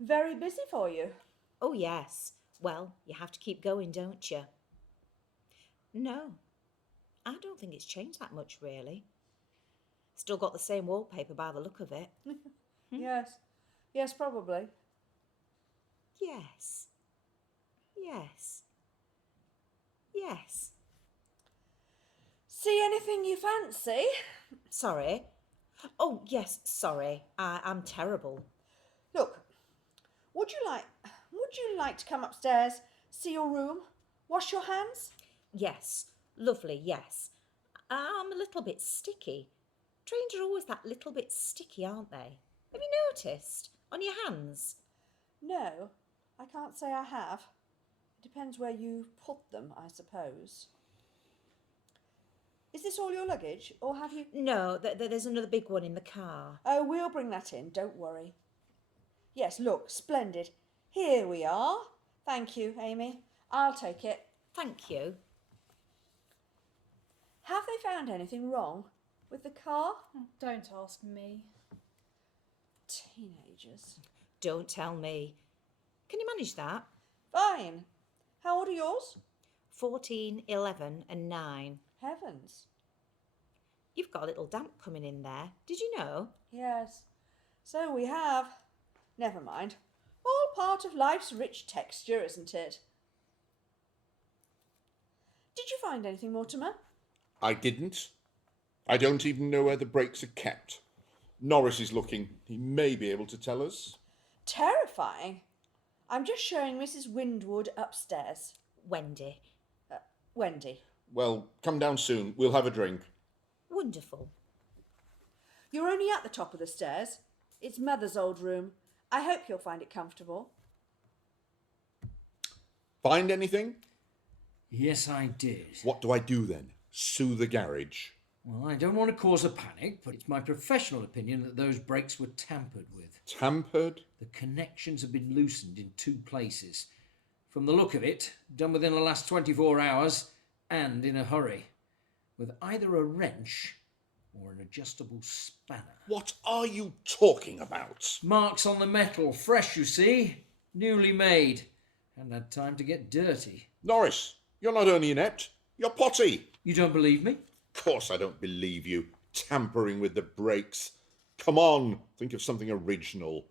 Very busy for you. Oh, yes. Well, you have to keep going, don't you? No, I don't think it's changed that much, really. Still got the same wallpaper by the look of it. Yes. Yes, probably. Yes. Yes. Yes. See anything you fancy? Sorry. Oh, yes, sorry. I'm terrible. Look, would you like to come upstairs, see your room, wash your hands? Yes. Lovely, yes. I'm a little bit sticky. Trains are always that little bit sticky, aren't they? Have you noticed? On your hands? No, I can't say I have. It depends where you put them, I suppose. Is this all your luggage, or have you... No, there's another big one in the car. Oh, we'll bring that in, don't worry. Yes, look, splendid. Here we are. Thank you, Amy. I'll take it. Thank you. Have they found anything wrong with the car? Don't ask me. Teenagers. Don't tell me. Can you manage that? Fine. How old are yours? 14, 11 and 9. Heavens. You've got a little damp coming in there. Did you know? Yes. So we have. Never mind. All part of life's rich texture, isn't it? Did you find anything, Mortimer? I didn't. I don't even know where the brakes are kept. Norris is looking. He may be able to tell us. Terrifying. I'm just showing Mrs. Windwood upstairs. Wendy. Wendy. Well, come down soon. We'll have a drink. Wonderful. You're only at the top of the stairs. It's Mother's old room. I hope you'll find it comfortable. Find anything? Yes, I did. What do I do then? Sue the garage? Well, I don't want to cause a panic, but it's my professional opinion that those brakes were tampered with. Tampered? The connections have been loosened in 2 places. From the look of it, done within the last 24 hours and in a hurry, with either a wrench or an adjustable spanner. What are you talking about? Marks on the metal, fresh, you see, newly made. Hadn't had time to get dirty. Norris, you're not only inept, you're potty. You don't believe me? Of course I don't believe you. Tampering with the brakes. Come on, think of something original.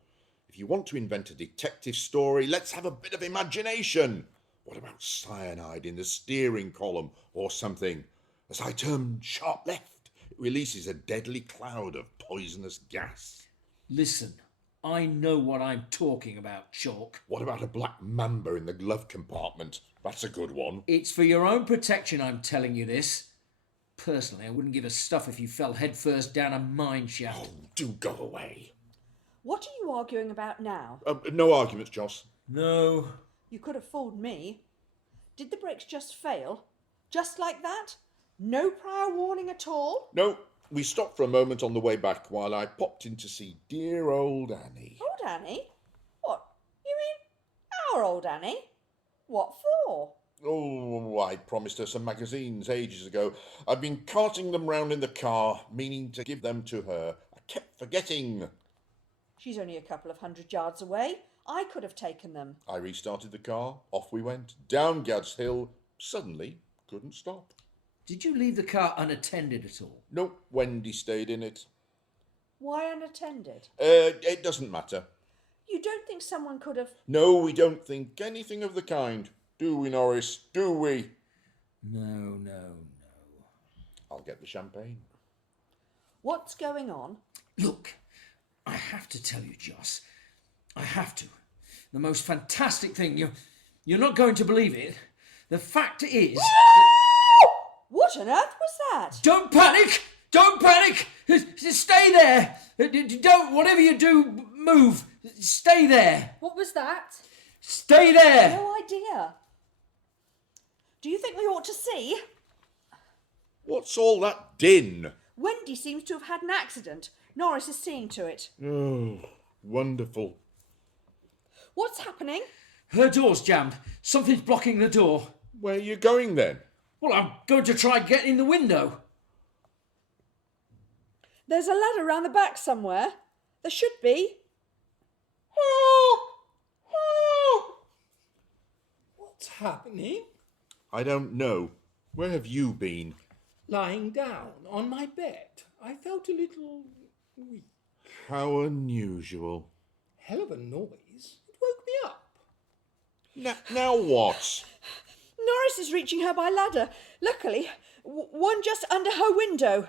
If you want to invent a detective story, let's have a bit of imagination. What about cyanide in the steering column or something? As I turn sharp left, it releases a deadly cloud of poisonous gas. Listen, I know what I'm talking about, Chalk. What about a black mamba in the glove compartment? That's a good one. It's for your own protection I'm telling you this. Personally, I wouldn't give a stuff if you fell headfirst down a mine shaft. Oh, do go away. What are you arguing about now? No arguments, Joss. No. You could have fooled me. Did the brakes just fail? Just like that? No prior warning at all? No, we stopped for a moment on the way back while I popped in to see dear old Annie. Old Annie? What? You mean our old Annie? What for? Oh, I promised her some magazines ages ago. I've been carting them round in the car, meaning to give them to her. I kept forgetting. She's only a couple of 100 yards away. I could have taken them. I restarted the car, off we went, down Gad's Hill, suddenly couldn't stop. Did you leave the car unattended at all? No, Wendy stayed in it. Why unattended? It doesn't matter. You don't think someone could have... No, we don't think anything of the kind. Do we, Norris? Do we? No. I'll get the champagne. What's going on? Look, I have to tell you, Joss. I have to. The most fantastic thing, you're not going to believe it. The fact is... What on earth was that? Don't panic! Don't panic! Stay there! Don't, whatever you do, move! Stay there! What was that? Stay there! No idea. Do you think we ought to see? What's all that din? Wendy seems to have had an accident. Norris is seeing to it. Oh, wonderful. What's happening? Her door's jammed. Something's blocking the door. Where are you going then? Well, I'm going to try and get in the window. There's a ladder round the back somewhere. There should be. What's happening? I don't know. Where have you been? Lying down on my bed. I felt a little weak. How unusual. Hell of a noise. It woke me up. Now what? Norris is reaching her by ladder. Luckily, one just under her window.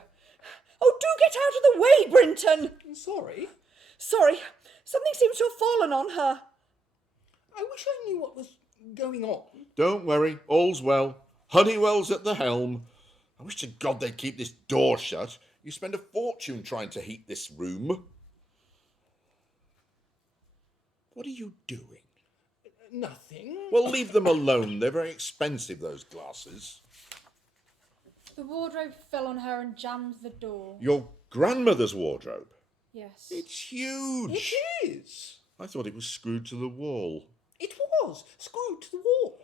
Oh, do get out of the way, Brinton! Sorry. Sorry, something seems to have fallen on her. I wish I knew what was going on. Don't worry, all's well. Honeywell's at the helm. I wish to God they'd keep this door shut. You spend a fortune trying to heat this room. What are you doing? Nothing. Well, leave them alone. They're very expensive, those glasses. The wardrobe fell on her and jammed the door. Your grandmother's wardrobe. Yes. It's huge. It is. I thought it was screwed to the wall. It was screwed to the wall.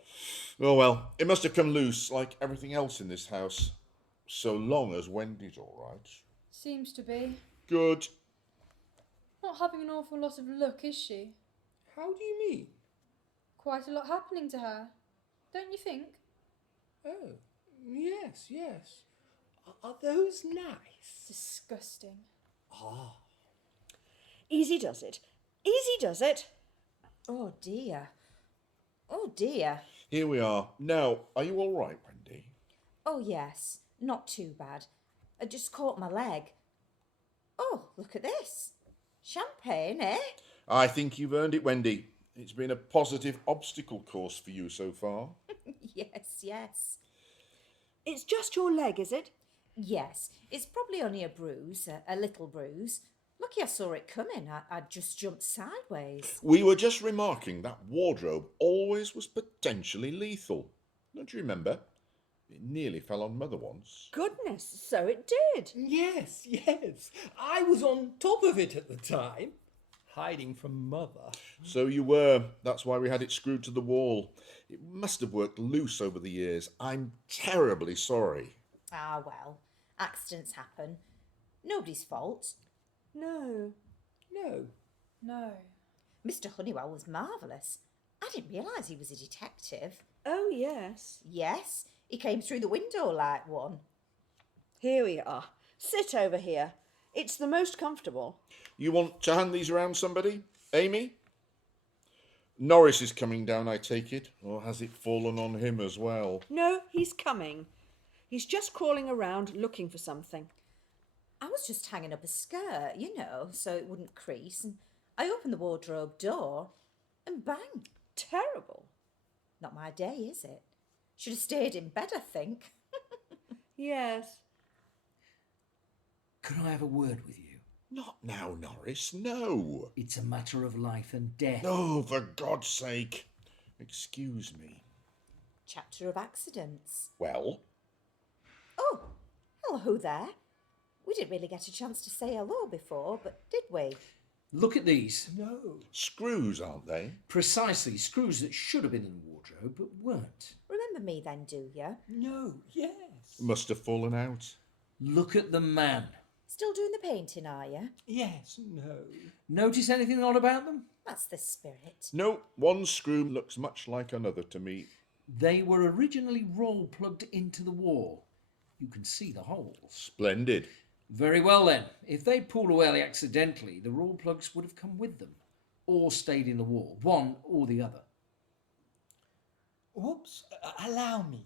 Oh well, it must have come loose like everything else in this house. So long as Wendy's all right. Seems to be. Good. Not having an awful lot of luck, is she? How do you mean? Quite a lot happening to her. Don't you think? Oh, yes. Are those nice? Disgusting. Ah. Easy does it. Easy does it. Oh dear. Oh dear. Here we are. Now, are you all right, Wendy? Oh yes, not too bad. I just caught my leg. Oh, look at this. Champagne, eh? I think you've earned it, Wendy. It's been a positive obstacle course for you so far. Yes. It's just your leg, is it? Yes, it's probably only a bruise, a little bruise. Lucky I saw it coming. I just jumped sideways. We were just remarking that wardrobe always was potentially lethal. Don't you remember? It nearly fell on Mother once. Goodness, so it did. Yes. I was on top of it at the time, hiding from Mother. So you were. That's why we had it screwed to the wall. It must have worked loose over the years. I'm terribly sorry. Ah, well, accidents happen. Nobody's fault. No. No. Mr. Honeywell was marvellous. I didn't realise he was a detective. Oh, yes. Yes, he came through the window like one. Here we are. Sit over here. It's the most comfortable. You want to hand these around somebody? Amy? Norris is coming down, I take it. Or has it fallen on him as well? No, he's coming. He's just crawling around looking for something. I was just hanging up a skirt, so it wouldn't crease, and I opened the wardrobe door, and bang! Terrible. Not my day, is it? Should have stayed in bed, I think. Yes. Could I have a word with you? Not now, Norris, no. It's a matter of life and death. Oh, for God's sake. Excuse me. Chapter of accidents. Well? Oh, hello there. We didn't really get a chance to say hello before, but did we? Look at these. No. Screws, aren't they? Precisely, screws that should have been in the wardrobe but weren't. Remember me then, do you? No, yes. Must have fallen out. Look at the man. Still doing the painting, are you? Yes, no. Notice anything odd about them? That's the spirit. No, one screw looks much like another to me. They were originally roll plugged into the wall. You can see the holes. Splendid. Very well then. If they'd pulled away accidentally, the roll plugs would have come with them, or stayed in the wall, one or the other. Whoops, allow me.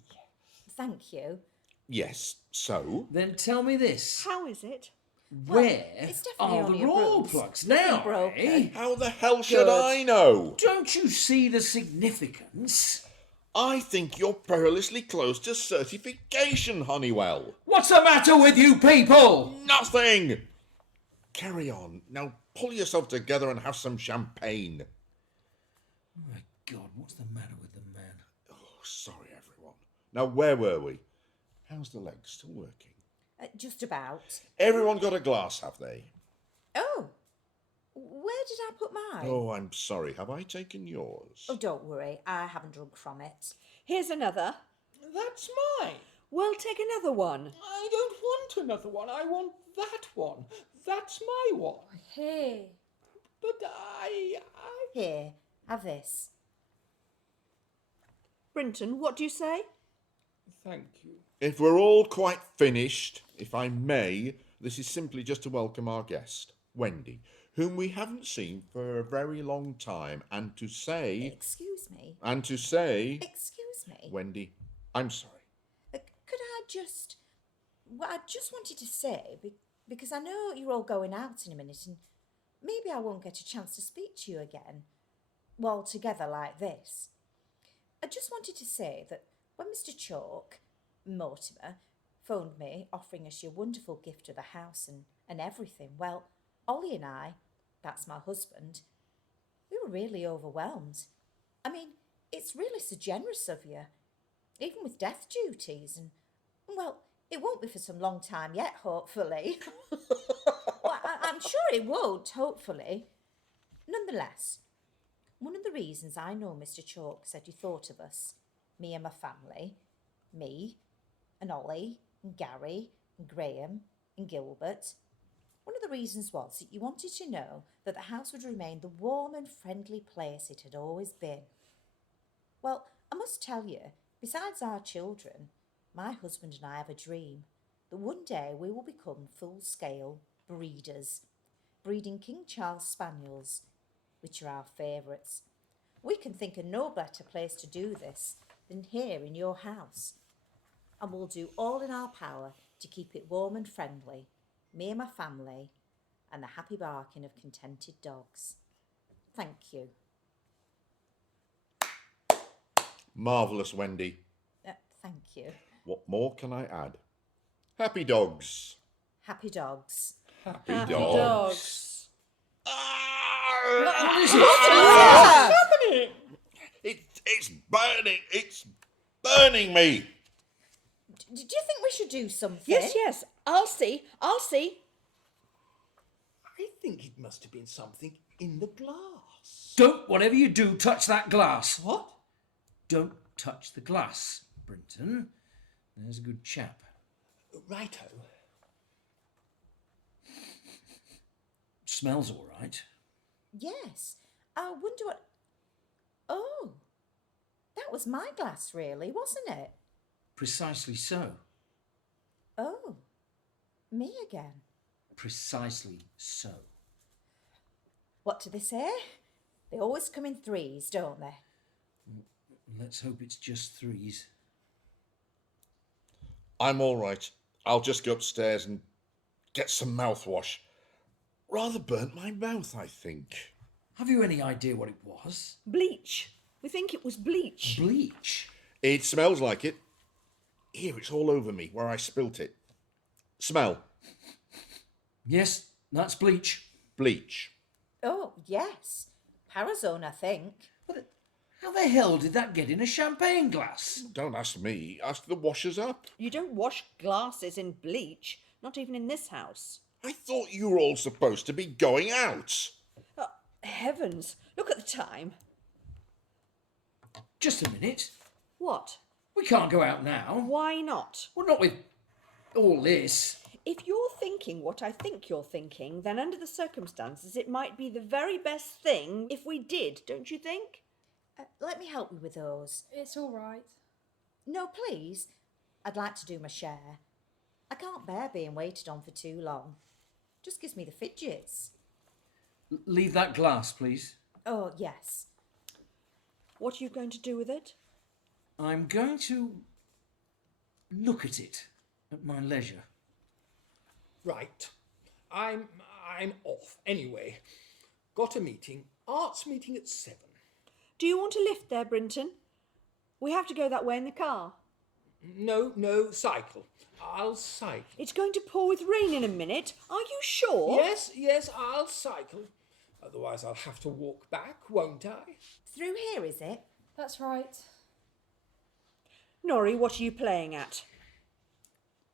Thank you. Yes, so? Then tell me this. How is it? Where it's definitely are only the a roll bruise. plugs Nothing now, broken. eh? How the hell should Good. I know? Don't you see the significance? I think you're perilously close to certification, Honeywell. What's the matter with you people? Nothing! Carry on. Now pull yourself together and have some champagne. Oh my God, what's the matter with the man? Oh, sorry, everyone. Now, where were we? How's the leg? Still working? Just about. Everyone got a glass, have they? Oh, where did I put mine? Oh, I'm sorry. Have I taken yours? Oh, don't worry. I haven't drunk from it. Here's another. That's mine. Well, take another one. I don't want another one. I want that one. That's my one. Hey. But Here, have this. Brinton, what do you say? Thank you. If we're all quite finished, if I may, this is simply just to welcome our guest, Wendy, whom we haven't seen for a very long time, and to say, Excuse me. Excuse me. Wendy, I'm sorry. Could I just... Well, I just wanted to say, because I know you're all going out in a minute, and maybe I won't get a chance to speak to you again, well, together like this. I just wanted to say that when Mr. Chalk, Mortimer, phoned me offering us your wonderful gift of a house and everything, well, Ollie and I, that's my husband, we were really overwhelmed. I mean, it's really so generous of you, even with death duties, and, well, it won't be for some long time yet, hopefully. Well, I'm sure it won't, hopefully. Nonetheless, one of the reasons I know Mr. Chalk said you thought of us, me and my family, me and Ollie and Gary and Graham and Gilbert, one of the reasons was that you wanted to know that the house would remain the warm and friendly place it had always been. Well, I must tell you, besides our children, my husband and I have a dream that one day we will become full-scale breeders, breeding King Charles Spaniels, which are our favourites. We can think of no better place to do this than here in your house. And we'll do all in our power to keep it warm and friendly, me and my family, and the happy barking of contented dogs. Thank you. Marvellous, Wendy. Thank you. What more can I add? Happy dogs. Happy dogs. Happy, Happy dogs. dogs. What is it? Ah! It's burning. It's burning me. Do you think we should do something? Yes, yes. I'll see. I think it must have been something in the glass. Don't, whatever you do, touch that glass. What? Don't touch the glass, Brinton. There's a good chap. Righto. Smells all right. Yes. I wonder what... Oh, that was my glass, really, wasn't it? Precisely so. Oh, me again. Precisely so. What do they say? They always come in threes, don't they? Let's hope it's just threes. I'm all right. I'll just go upstairs and get some mouthwash. Rather burnt my mouth, I think. Have you any idea what it was? Bleach. We think it was bleach. Bleach. It smells like it. Here, it's all over me where I spilt it. Smell. Yes, that's bleach. Bleach. Oh, yes. Parazone, I think. But how the hell did that get in a champagne glass? Don't ask me. Ask the washers up. You don't wash glasses in bleach, not even in this house. I thought you were all supposed to be going out. Oh, heavens, look at the time. Just a minute. What? We can't go out now. Why not? Well, not with all this. If you're thinking what I think you're thinking, then under the circumstances it might be the very best thing if we did, don't you think? Let me help you with those. It's all right. No, please. I'd like to do my share. I can't bear being waited on for too long. Just gives me the fidgets. Leave that glass, please. Oh, yes. What are you going to do with it? I'm going to look at it at my leisure. Right. I'm off anyway. Got a meeting, arts meeting at 7. Do you want a lift there, Brinton? We have to go that way in the car. No, cycle. I'll cycle. It's going to pour with rain in a minute. Are you sure? Yes, I'll cycle. Otherwise I'll have to walk back, won't I? Through here, is it? That's right. Norrie, what are you playing at?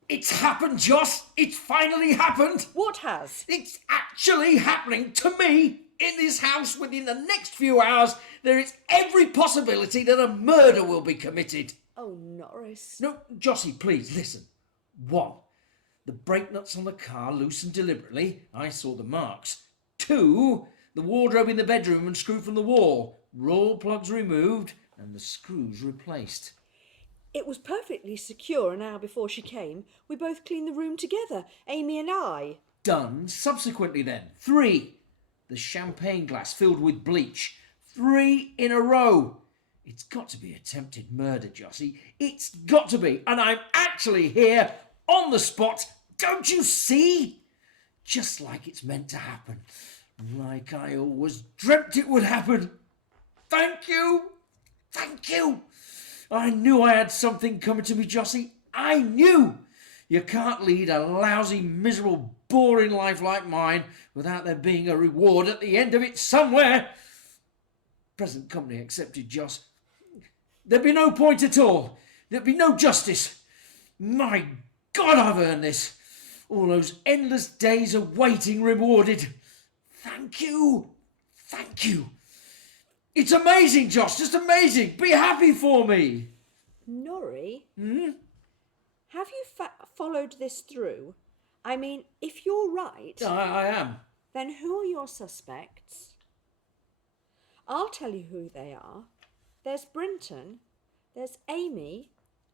It's happened, Joss! It's finally happened! What has? It's actually happening to me! In this house within the next few hours, there is every possibility that a murder will be committed. Oh, Norris. No, Jossie, please, listen. 1. The brake nuts on the car loosened deliberately. I saw the marks. 2. The wardrobe in the bedroom and screw from the wall. Raw plugs removed and the screws replaced. It was perfectly secure an hour before she came. We both cleaned the room together, Amy and I. Done subsequently then. 3. The champagne glass filled with bleach. 3 in a row. It's got to be attempted murder, Jossie. It's got to be. And I'm actually here on the spot. Don't you see? Just like it's meant to happen. Like I always dreamt it would happen. Thank you. Thank you. I knew I had something coming to me, Jossie. I knew. You can't lead a lousy, miserable, boring life like mine without there being a reward at the end of it somewhere. Present company accepted, Joss. There'd be no point at all. There'd be no justice. My God, I've earned this. All those endless days of waiting rewarded. Thank you. Thank you. It's amazing, Joss, just amazing. Be happy for me. Norrie? Have you followed this through? I mean, if you're right, I am. then who are your suspects? I'll tell you who they are. There's Brinton, there's Amy,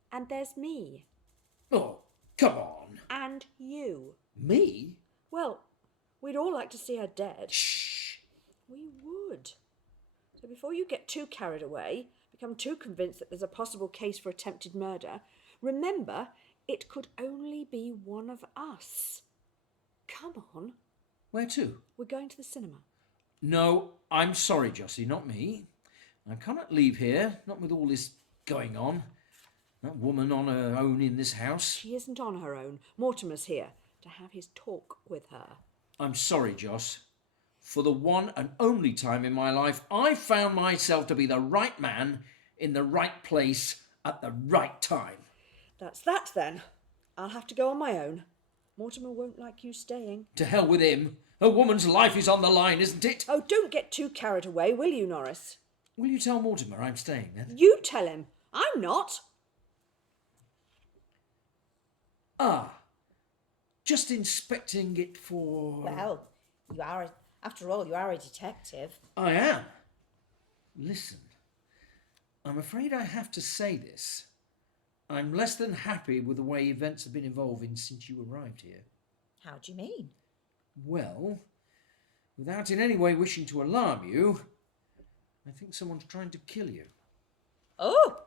and there's me. Oh, come on. And you. Me? Well, we'd all like to see her dead. Shh. We would. So before you get too carried away, become too convinced that there's a possible case for attempted murder, remember, it could only be one of us. Come on. Where to? We're going to the cinema. No, I'm sorry, Jossie, not me. I cannot leave here, not with all this going on. That woman on her own in this house. She isn't on her own. Mortimer's here to have his talk with her. I'm sorry, Joss. For the one and only time in my life, I found myself to be the right man in the right place at the right time. That's that then. I'll have to go on my own. Mortimer won't like you staying. To hell with him. A woman's life is on the line, isn't it? Oh, don't get too carried away, will you, Norris? Will you tell Mortimer I'm staying then? You tell him. I'm not. Just inspecting it for... Well, after all, you are a detective. I am. Listen, I'm afraid I have to say this. I'm less than happy with the way events have been evolving since you arrived here. How do you mean? Well, without in any way wishing to alarm you, I think someone's trying to kill you. Oh!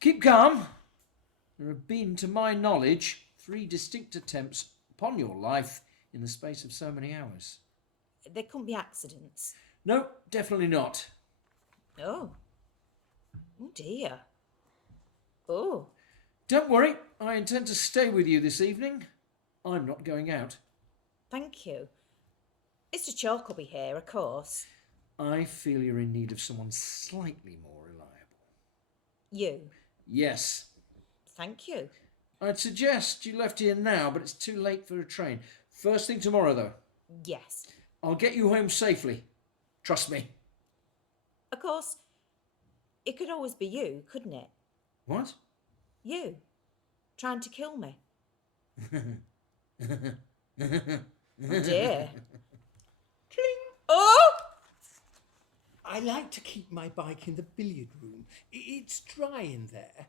Keep calm. There have been, to my knowledge, 3 distinct attempts upon your life in the space of so many hours. There couldn't be accidents. No, definitely not. Oh. Oh dear. Oh. Don't worry, I intend to stay with you this evening. I'm not going out. Thank you. Mr. Chalk will be here, of course. I feel you're in need of someone slightly more reliable. You. Yes. Thank you. I'd suggest you left here now, but it's too late for a train. First thing tomorrow, though. Yes. I'll get you home safely. Trust me. Of course, it could always be you, couldn't it? What? You. Trying to kill me. Oh dear. Cling! Oh! I like to keep my bike in the billiard room. It's dry in there.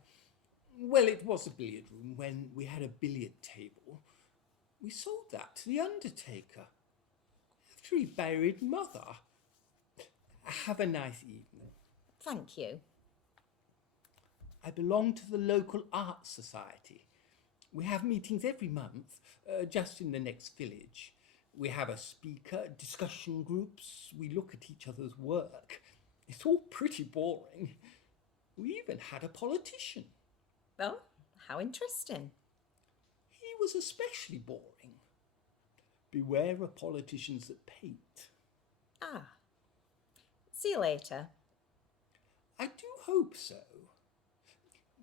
Well, it was a billiard room when we had a billiard table. We sold that to the undertaker after he buried Mother. Have a nice evening. Thank you. I belong to the local arts society. We have meetings every month, just in the next village. We have a speaker, discussion groups, we look at each other's work. It's all pretty boring. We even had a politician. Oh, how interesting. He was especially boring. Beware of politicians that paint. Ah. See you later. I do hope so.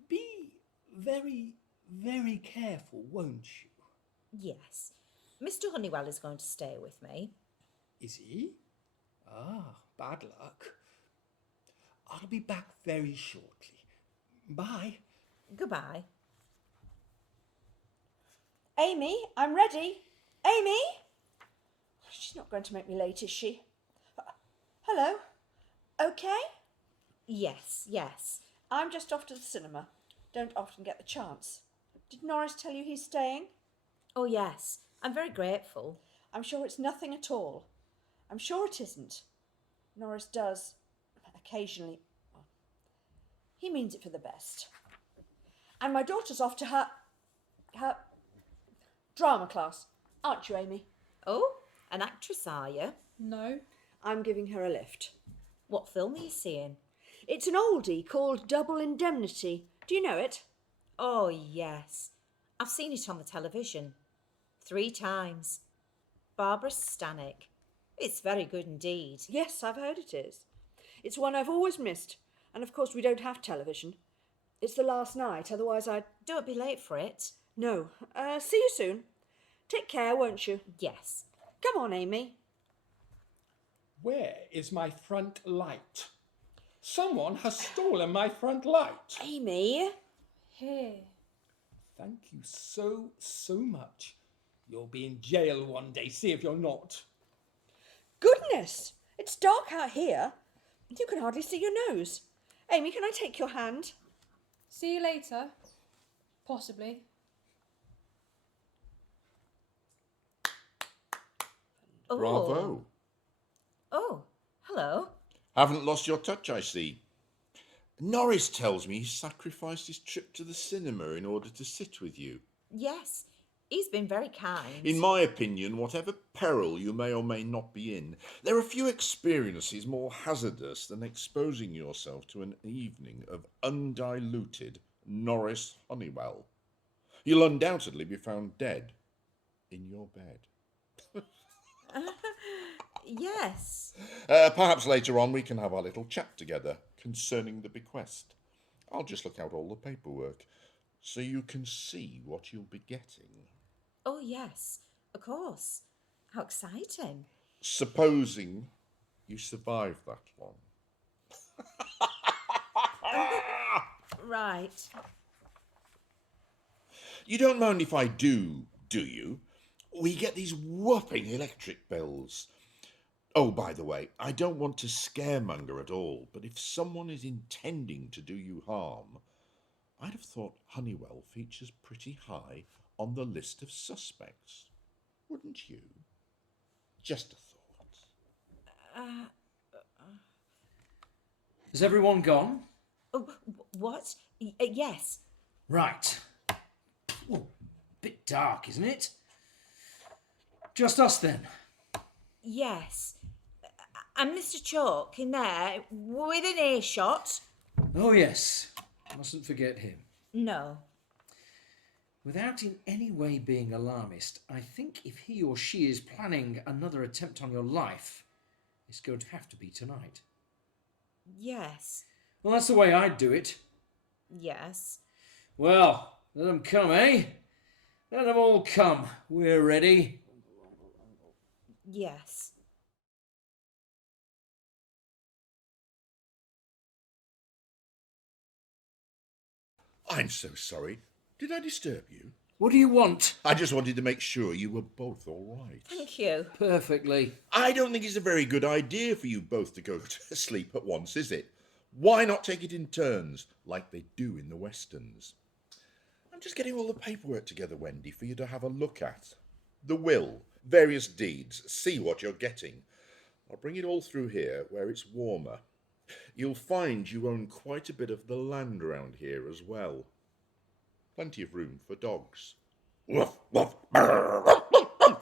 Be very, very careful, won't you? Yes. Mr. Honeywell is going to stay with me. Is he? Ah, bad luck. I'll be back very shortly. Bye. Goodbye. Amy, I'm ready. Amy? She's not going to make me late, is she? Hello? Okay? Yes, yes. I'm just off to the cinema. Don't often get the chance. Did Norris tell you he's staying? Oh, yes. I'm very grateful. I'm sure it's nothing at all. I'm sure it isn't. Norris does occasionally. Well, he means it for the best. And my daughter's off to her drama class. Aren't you, Amy? Oh, an actress, are you? No. I'm giving her a lift. What film are you seeing? It's an oldie called Double Indemnity. Do you know it? Oh, yes. I've seen it on the television. 3 times. Barbara Stanwyck. It's very good indeed. Yes, I've heard it is. It's one I've always missed. And of course we don't have television. It's the last night, otherwise I'd... Don't be late for it. No. See you soon. Take care, won't you? Yes. Come on, Amy. Where is my front light? Someone has stolen my front light. Amy? Here. Thank you so, so much. You'll be in jail one day, see if you're not. Goodness! It's dark out here. You can hardly see your nose. Amy, can I take your hand? See you later. Possibly. Oh. Bravo. Oh, hello. Haven't lost your touch, I see. Norris tells me he sacrificed his trip to the cinema in order to sit with you. Yes, he's been very kind. In my opinion, whatever peril you may or may not be in, there are few experiences more hazardous than exposing yourself to an evening of undiluted Norris Honeywell. You'll undoubtedly be found dead in your bed. Yes. Perhaps later on we can have our little chat together concerning the bequest. I'll just look out all the paperwork so you can see what you'll be getting. Oh, yes, of course. How exciting. Supposing you survive that one. Right. You don't mind if I do you? We get these whopping electric bills. Oh, by the way, I don't want to scaremonger at all, but if someone is intending to do you harm, I'd have thought Honeywell features pretty high on the list of suspects. Wouldn't you? Just a thought. Has everyone gone? Oh, what? Yes. Right. Oh, bit dark, isn't it? Just us then. Yes. And Mr. Chalk in there, within earshot? Oh, yes. Mustn't forget him. No. Without in any way being alarmist, I think if he or she is planning another attempt on your life, it's going to have to be tonight. Yes. Well, that's the way I'd do it. Yes. Well, let them come, eh? Let them all come. We're ready. Yes. I'm so sorry. Did I disturb you? What do you want? I just wanted to make sure you were both all right. Thank you. Perfectly. I don't think it's a very good idea for you both to go to sleep at once, is it? Why not take it in turns, like they do in the Westerns? I'm just getting all the paperwork together, Wendy, for you to have a look at. The will, various deeds, see what you're getting. I'll bring it all through here, where it's warmer. You'll find you own quite a bit of the land around here as well. Plenty of room for dogs. Woof, woof, brr, woof, woof, woof.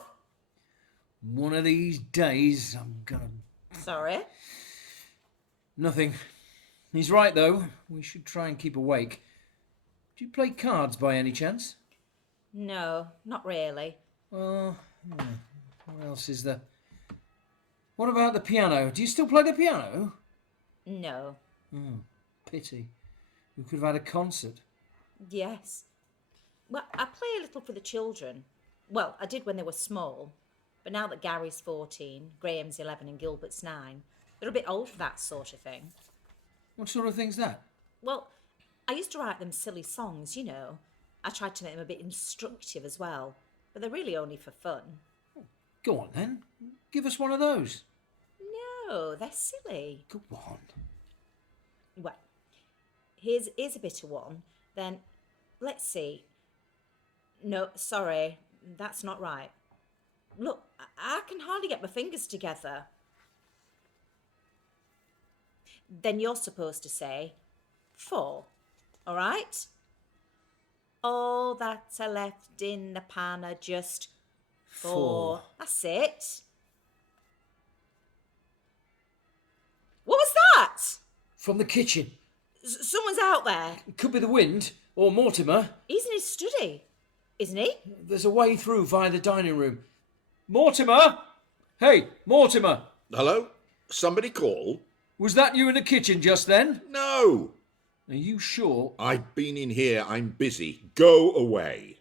One of these days, I'm gonna... Sorry. Nothing. He's right, though. We should try and keep awake. Do you play cards by any chance? No, not really. Well, what else is there? What about the piano? Do you still play the piano? No. Pity. We could have had a concert. Yes. Well, I play a little for the children. Well, I did when they were small. But now that Gary's 14, Graham's 11 and Gilbert's 9, they're a bit old for that sort of thing. What sort of thing's that? Well, I used to write them silly songs, you know. I tried to make them a bit instructive as well. But they're really only for fun. Go on, then. Give us one of those. No, they're silly. Go on. Well, here's a bit of one. Then, let's see. No, sorry, that's not right. Look, I can hardly get my fingers together. Then you're supposed to say 4, all right? All that's left in the pan are just 4. That's it. What was that? From the kitchen. Someone's out there. It could be the wind, or Mortimer. He's in his study, isn't he? There's a way through via the dining room. Mortimer! Hey, Mortimer! Hello? Somebody call? Was that you in the kitchen just then? No! Are you sure? I've been in here. I'm busy. Go away.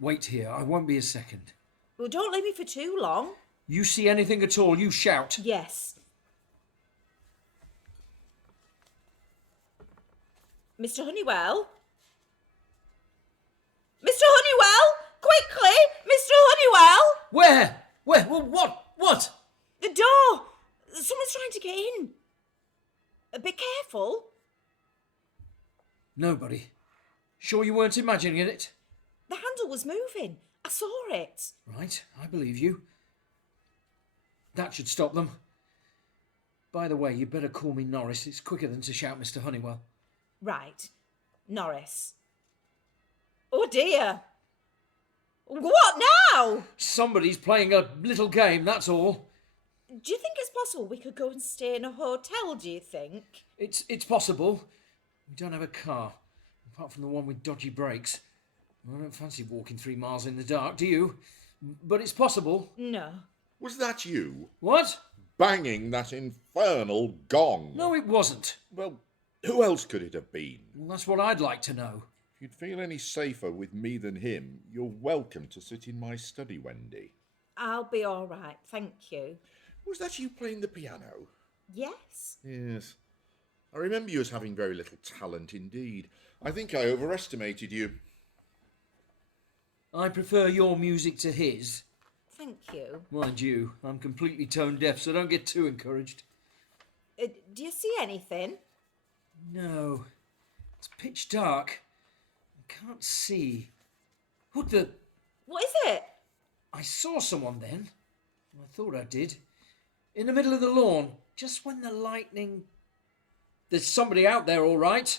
Wait here. I won't be a second. Well, don't leave me for too long. You see anything at all, you shout. Yes. Mr. Honeywell? Mr. Honeywell! Quickly! Mr. Honeywell! Where? Where? What? The door! Someone's trying to get in. Be careful. Nobody. Sure you weren't imagining it? The handle was moving. I saw it. Right, I believe you. That should stop them. By the way, you better call me Norris. It's quicker than to shout Mr. Honeywell. Right. Norris. Oh dear. What now? Somebody's playing a little game, that's all. Do you think it's possible we could go and stay in a hotel, do you think? It's possible. We don't have a car, apart from the one with dodgy brakes. I don't fancy walking 3 miles in the dark, do you? But it's possible. No. Was that you? What? Banging that infernal gong? No, it wasn't. Well, who else could it have been? Well, that's what I'd like to know. If you'd feel any safer with me than him, you're welcome to sit in my study, Wendy. I'll be all right, thank you. Was that you playing the piano? Yes. Yes. I remember you as having very little talent indeed. I think I overestimated you. I prefer your music to his. Thank you. Mind you, I'm completely tone deaf, so don't get too encouraged. Do you see anything? No. It's pitch dark. I can't see. What the... What is it? I saw someone then. I thought I did. In the middle of the lawn, just when the lightning... There's somebody out there, all right?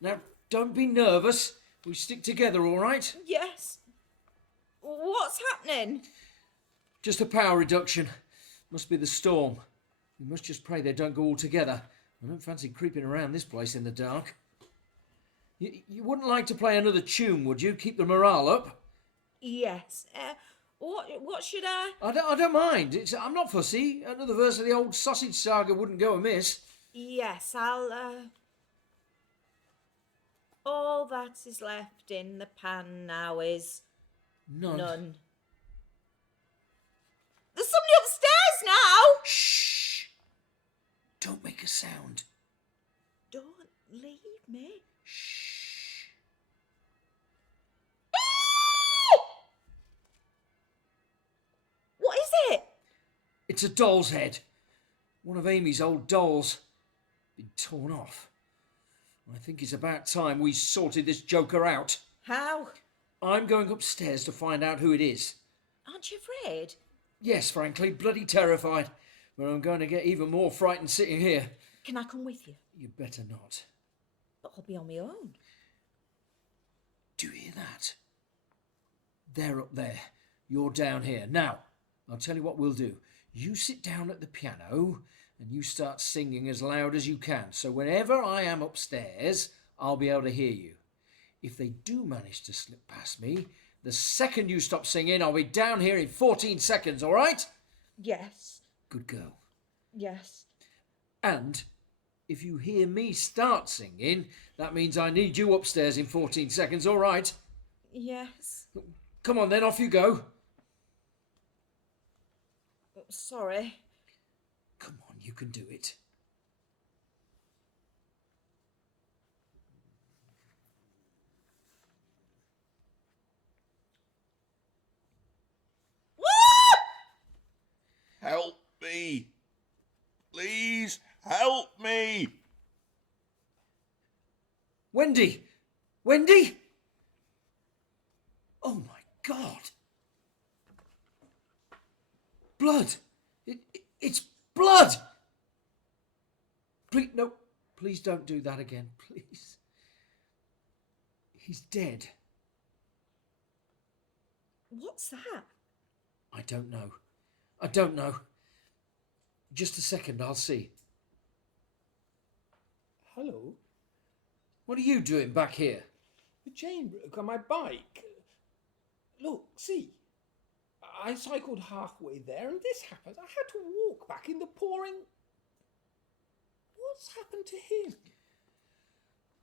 Now, don't be nervous. We stick together, all right? Yes. What's happening? Just a power reduction. Must be the storm. We must just pray they don't go all together. I don't fancy creeping around this place in the dark. You wouldn't like to play another tune, would you? Keep the morale up? Yes. What should I... I don't mind. I'm not fussy. Another verse of the old sausage saga wouldn't go amiss. Yes, I'll... All that is left in the pan now is... None. There's somebody upstairs now! Shh! Don't make a sound. Don't leave me. Shh. It's a doll's head. One of Amy's old dolls. Been torn off. I think it's about time we sorted this joker out. How? I'm going upstairs to find out who it is. Aren't you afraid? Yes, frankly, bloody terrified. But I'm going to get even more frightened sitting here. Can I come with you? You better not. But I'll be on my own. Do you hear that? They're up there. You're down here. Now, I'll tell you what we'll do. You sit down at the piano and you start singing as loud as you can. So whenever I am upstairs, I'll be able to hear you. If they do manage to slip past me, the second you stop singing, I'll be down here in 14 seconds, all right? Yes. Good girl. Yes. And if you hear me start singing, that means I need you upstairs in 14 seconds, all right? Yes. Come on then, off you go. Sorry. Come on, you can do it. Help me! Please help me! Wendy! Wendy! Oh my God! Blood! It's blood! Please, no, please don't do that again, please. He's dead. What's that? I don't know. I don't know. Just a second, I'll see. Hello? What are you doing back here? The chain broke on my bike. Look, see. I cycled halfway there and this happened. I had to walk back in the pouring. What's happened to him?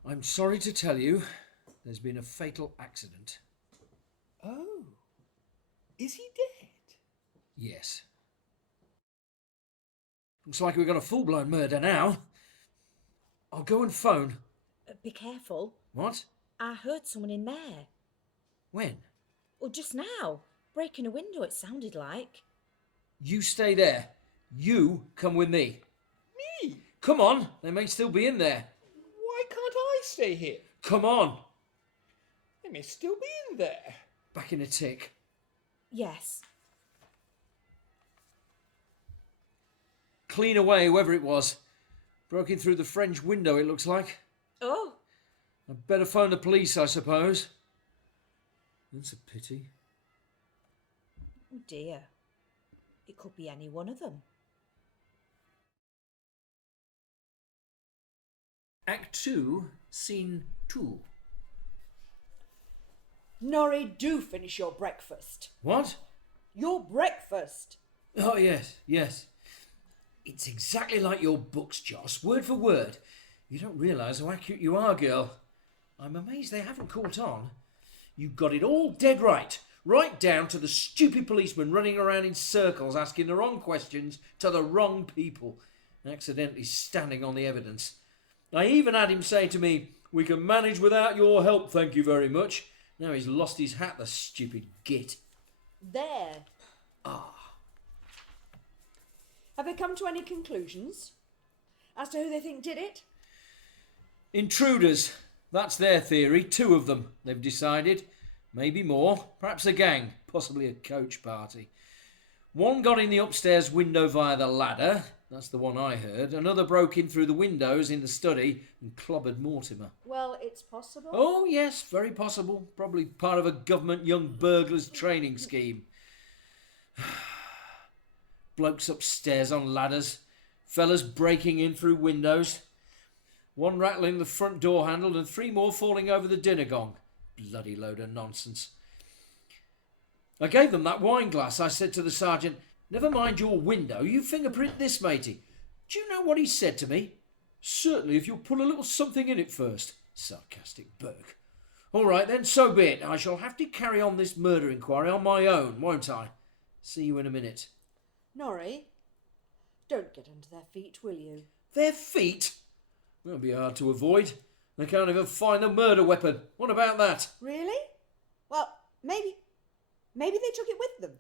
I'm sorry to tell you, there's been a fatal accident. Oh. Is he dead? Yes. Looks like we've got a full-blown murder now. I'll go and phone. Be careful. What? I heard someone in there. When? Well, just now. Breaking a window, it sounded like. You stay there. You come with me. Me? Come on, they may still be in there. Why can't I stay here? Come on. They may still be in there. Back in a tick. Yes. Clean away whoever it was. Broke in through the French window, it looks like. Oh. I'd better phone the police, I suppose. That's a pity. Oh dear. It could be any one of them. Act 2, Scene 2. Norrie, do finish your breakfast. What? Your breakfast. Oh, yes, yes. It's exactly like your books, Joss, word for word. You don't realise how accurate you are, girl. I'm amazed they haven't caught on. You got it all dead right. Right down to the stupid policeman running around in circles asking the wrong questions to the wrong people, accidentally standing on the evidence. I even had him say to me, "We can manage without your help, thank you very much." Now he's lost his hat, the stupid git. There. Have they come to any conclusions as to who they think did it? Intruders. That's their theory. 2 of them, they've decided. Maybe more. Perhaps a gang. Possibly a coach party. One got in the upstairs window via the ladder. That's the one I heard. Another broke in through the windows in the study and clobbered Mortimer. Well, it's possible. Oh, yes, very possible. Probably part of a government young burglars training scheme. Blokes upstairs on ladders. Fellas breaking in through windows. One rattling the front door handle and 3 more falling over the dinner gong. Bloody load of nonsense. I gave them that wine glass. I said to the sergeant, "Never mind your window, you fingerprint this, matey." Do you know what he said to me? "Certainly, if you'll put a little something in it first." Sarcastic Burke. All right then, so be it. I shall have to carry on this murder inquiry on my own, won't I? See you in a minute. Norrie, don't get under their feet, will you? Their feet? That'll be hard to avoid. They can't even find the murder weapon. What about that? Really? Well, maybe they took it with them.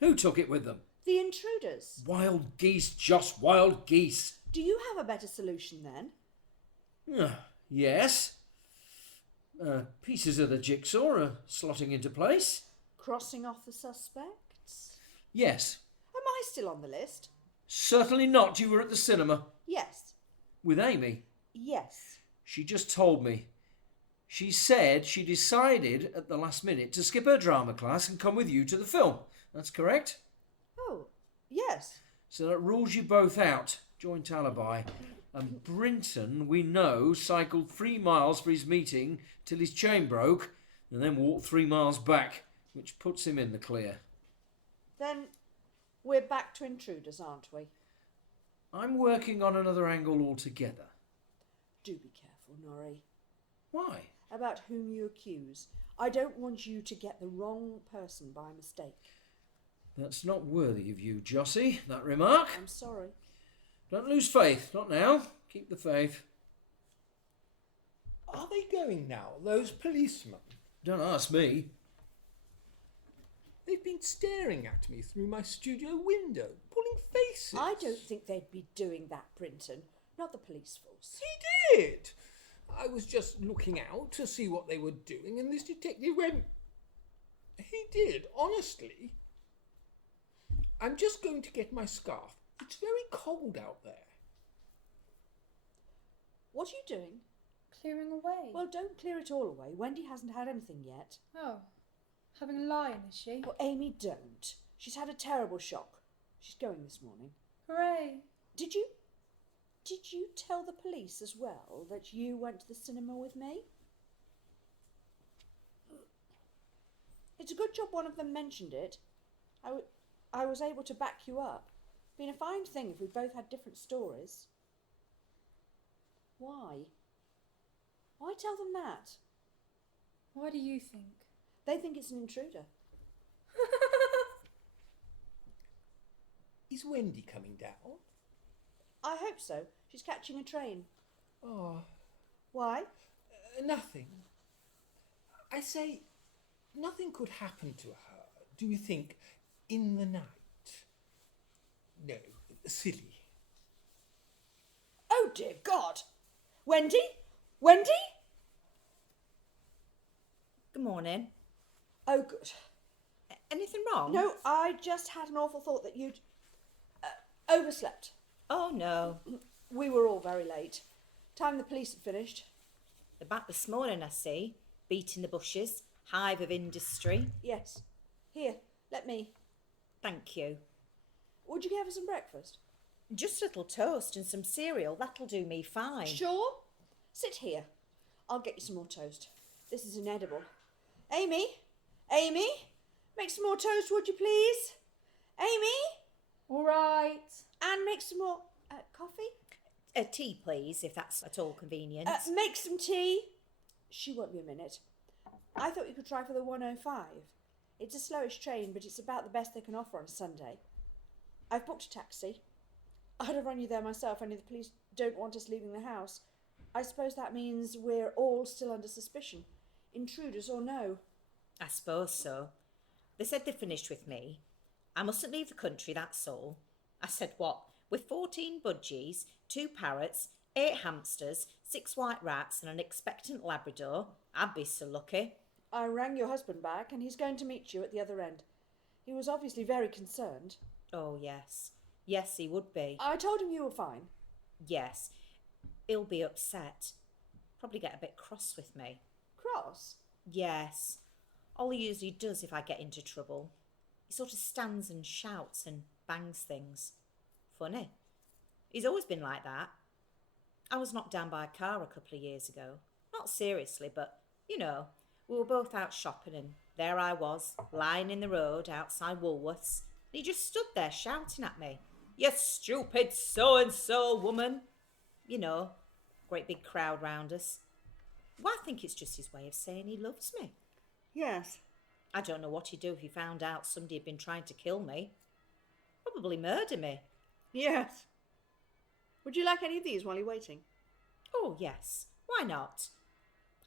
Who took it with them? The intruders. Wild geese, Joss, wild geese. Do you have a better solution then? Yes. Pieces of the jigsaw are slotting into place. Crossing off the suspects? Yes. Am I still on the list? Certainly not. You were at the cinema. Yes. With Amy. Yes. She just told me. She said she decided at the last minute to skip her drama class and come with you to the film. That's correct? Oh, yes. So that rules you both out. Joint alibi. And Brinton, we know, cycled 3 miles for his meeting till his chain broke and then walked 3 miles back, which puts him in the clear. Then we're back to intruders, aren't we? I'm working on another angle altogether. Do be careful, Norrie, Why? about whom you accuse. I don't want you to get the wrong person by mistake. That's not worthy of you, Jossie, that remark. I'm sorry. Don't lose faith, not now. Keep the faith. Are they going now, those policemen? Don't ask me. They've been staring at me through my studio window, pulling faces. I don't think they'd be doing that, Brinton. Not the police force. He did. I was just looking out to see what they were doing, and this detective went. He did, honestly. I'm just going to get my scarf. It's very cold out there. What are you doing? Clearing away. Well, don't clear it all away. Wendy hasn't had anything yet. Oh, having a lie-in, is she? Well, Amy, don't. She's had a terrible shock. She's going this morning. Hooray. Did you tell the police as well that you went to the cinema with me? It's a good job one of them mentioned it. I was able to back you up. Been a fine thing if we both had different stories. Why? Why tell them that? Why do you think? They think it's an intruder. Is Wendy coming down? I hope so. She's catching a train. Oh, Why? nothing. I say, nothing could happen to her, do you think, in the night? No, silly. Oh dear God! Wendy? Wendy? Good morning. Oh good. Anything wrong? No, I just had an awful thought that you'd overslept. Oh, no. We were all very late. Time the police had finished. They're back this morning, I see. Beating the bushes. Hive of industry. Yes. Here, let me. Thank you. Would you have some breakfast? Just a little toast and some cereal. That'll do me fine. Sure. Sit here. I'll get you some more toast. This is inedible. Amy? Amy? Make some more toast, would you please? Amy? All right. And make some more coffee? Tea, please, if that's at all convenient. Make some tea. She won't be a minute. I thought you could try for the 105. It's a slowish train, but it's about the best they can offer on a Sunday. I've booked a taxi. I'd have run you there myself, only the police don't want us leaving the house. I suppose that means we're all still under suspicion. Intruders or no. I suppose so. They said they'd finished with me. I mustn't leave the country, that's all. I said what? With 14 budgies, 2 parrots, 8 hamsters, 6 white rats and an expectant Labrador, I'd be so lucky. I rang your husband back and he's going to meet you at the other end. He was obviously very concerned. Oh, yes. Yes, he would be. I told him you were fine. Yes. He'll be upset. Probably get a bit cross with me. Cross? Yes. All he usually does if I get into trouble. He sort of stands and shouts and bangs things. Funny. He's always been like that. I was knocked down by a car a couple of years ago. Not seriously, but, you know, we were both out shopping and there I was, lying in the road outside Woolworths. And he just stood there shouting at me. You stupid so-and-so woman. You know, great big crowd round us. Well, I think it's just his way of saying he loves me. Yes. I don't know what he'd do if he found out somebody had been trying to kill me. Probably murder me. Yes. Would you like any of these while you're waiting? Oh, yes. Why not?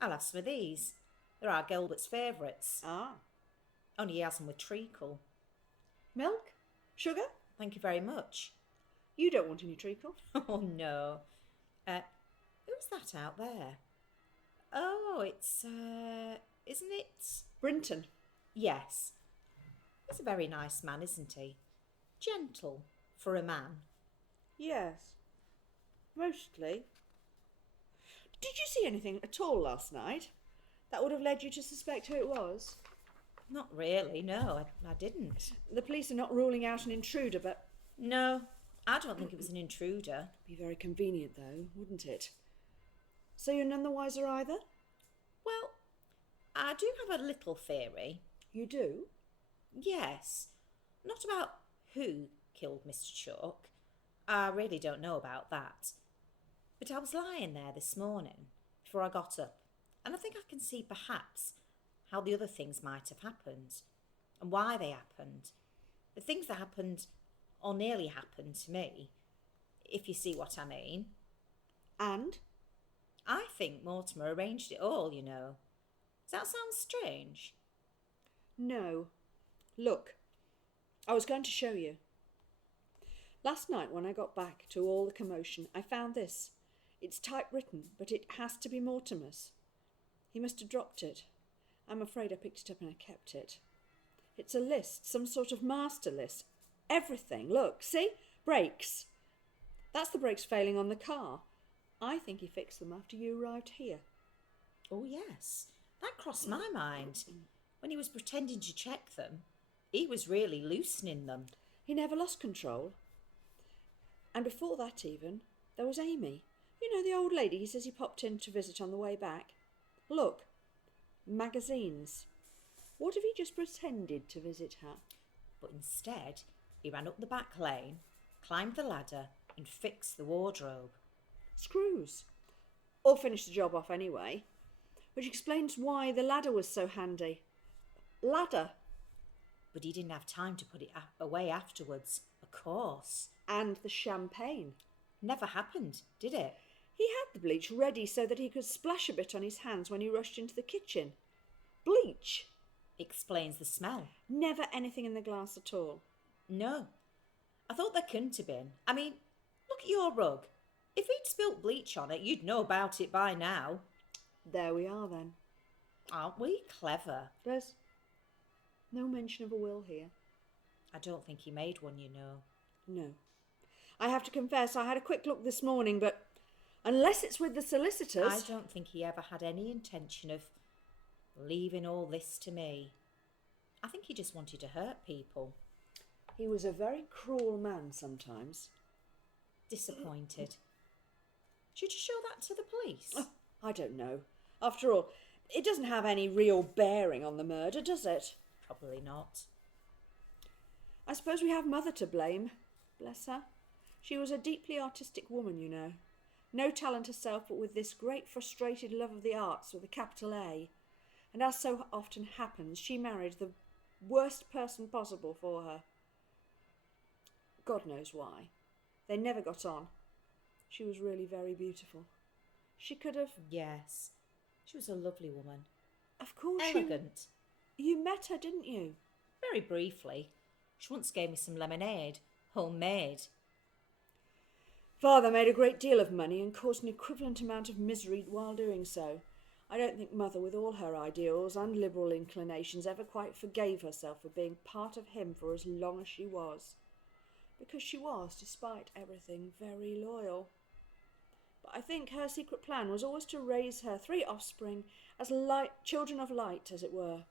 I'll have some of these. They're our Gilbert's favourites. Ah. Only he has them with treacle. Milk? Sugar? Thank you very much. You don't want any treacle? Oh, no. Who's that out there? Oh, it's, isn't it? Brinton. Yes. He's a very nice man, isn't he? Gentle for a man. Yes. Mostly. Did you see anything at all last night that would have led you to suspect who it was? Not really, no, I didn't. The police are not ruling out an intruder, but No, I don't think it was an intruder. be very convenient though, wouldn't it? So you're none the wiser either? Well, I do have a little theory. You do? Yes. Not about who killed Mr. Chalk. I really don't know about that. But I was lying there this morning before I got up, and I think I can see perhaps how the other things might have happened and why they happened. The things that happened or nearly happened to me, if you see what I mean. And? I think Mortimer arranged it all, you know. Does that sound strange? No. Look, I was going to show you. Last night when I got back to all the commotion, I found this. It's typewritten, but it has to be Mortimer's. He must have dropped it. I'm afraid I picked it up and I kept it. It's a list, some sort of master list. Everything. Look, see? Brakes. That's the brakes failing on the car. I think he fixed them after you arrived here. Oh, yes. That crossed my mind. When he was pretending to check them, he was really loosening them. He never lost control. And before that even, there was Amy. You know, the old lady he says he popped in to visit on the way back. Look, magazines. What if he just pretended to visit her? But instead, he ran up the back lane, climbed the ladder, and fixed the wardrobe. Screws. Or finished the job off anyway. Which explains why the ladder was so handy. Ladder. But he didn't have time to put it away afterwards, of course. And the champagne. Never happened, did it? He had the bleach ready so that he could splash a bit on his hands when he rushed into the kitchen. Bleach. Explains the smell. Never anything in the glass at all. No. I thought there couldn't have been. I mean, look at your rug. If he'd spilt bleach on it, you'd know about it by now. There we are then. Aren't we clever? There's no mention of a will here. I don't think he made one, you know. No. I have to confess, I had a quick look this morning, but unless it's with the solicitors... I don't think he ever had any intention of leaving all this to me. I think he just wanted to hurt people. He was a very cruel man sometimes. Disappointed. Should you show that to the police? Oh, I don't know. After all, it doesn't have any real bearing on the murder, does it? Probably not. I suppose we have Mother to blame. Bless her. She was a deeply artistic woman, you know. No talent herself, but with this great frustrated love of the arts with a capital A. And as so often happens, she married the worst person possible for her. God knows why. They never got on. She was really very beautiful. She could have... Yes. She was a lovely woman. Of course Elegant. You met her, didn't you? Very briefly. She once gave me some lemonade. Homemade. Father made a great deal of money and caused an equivalent amount of misery while doing so. I don't think Mother, with all her ideals and liberal inclinations, ever quite forgave herself for being part of him for as long as she was. Because she was, despite everything, very loyal. But I think her secret plan was always to raise her 3 offspring as children of light, as it were.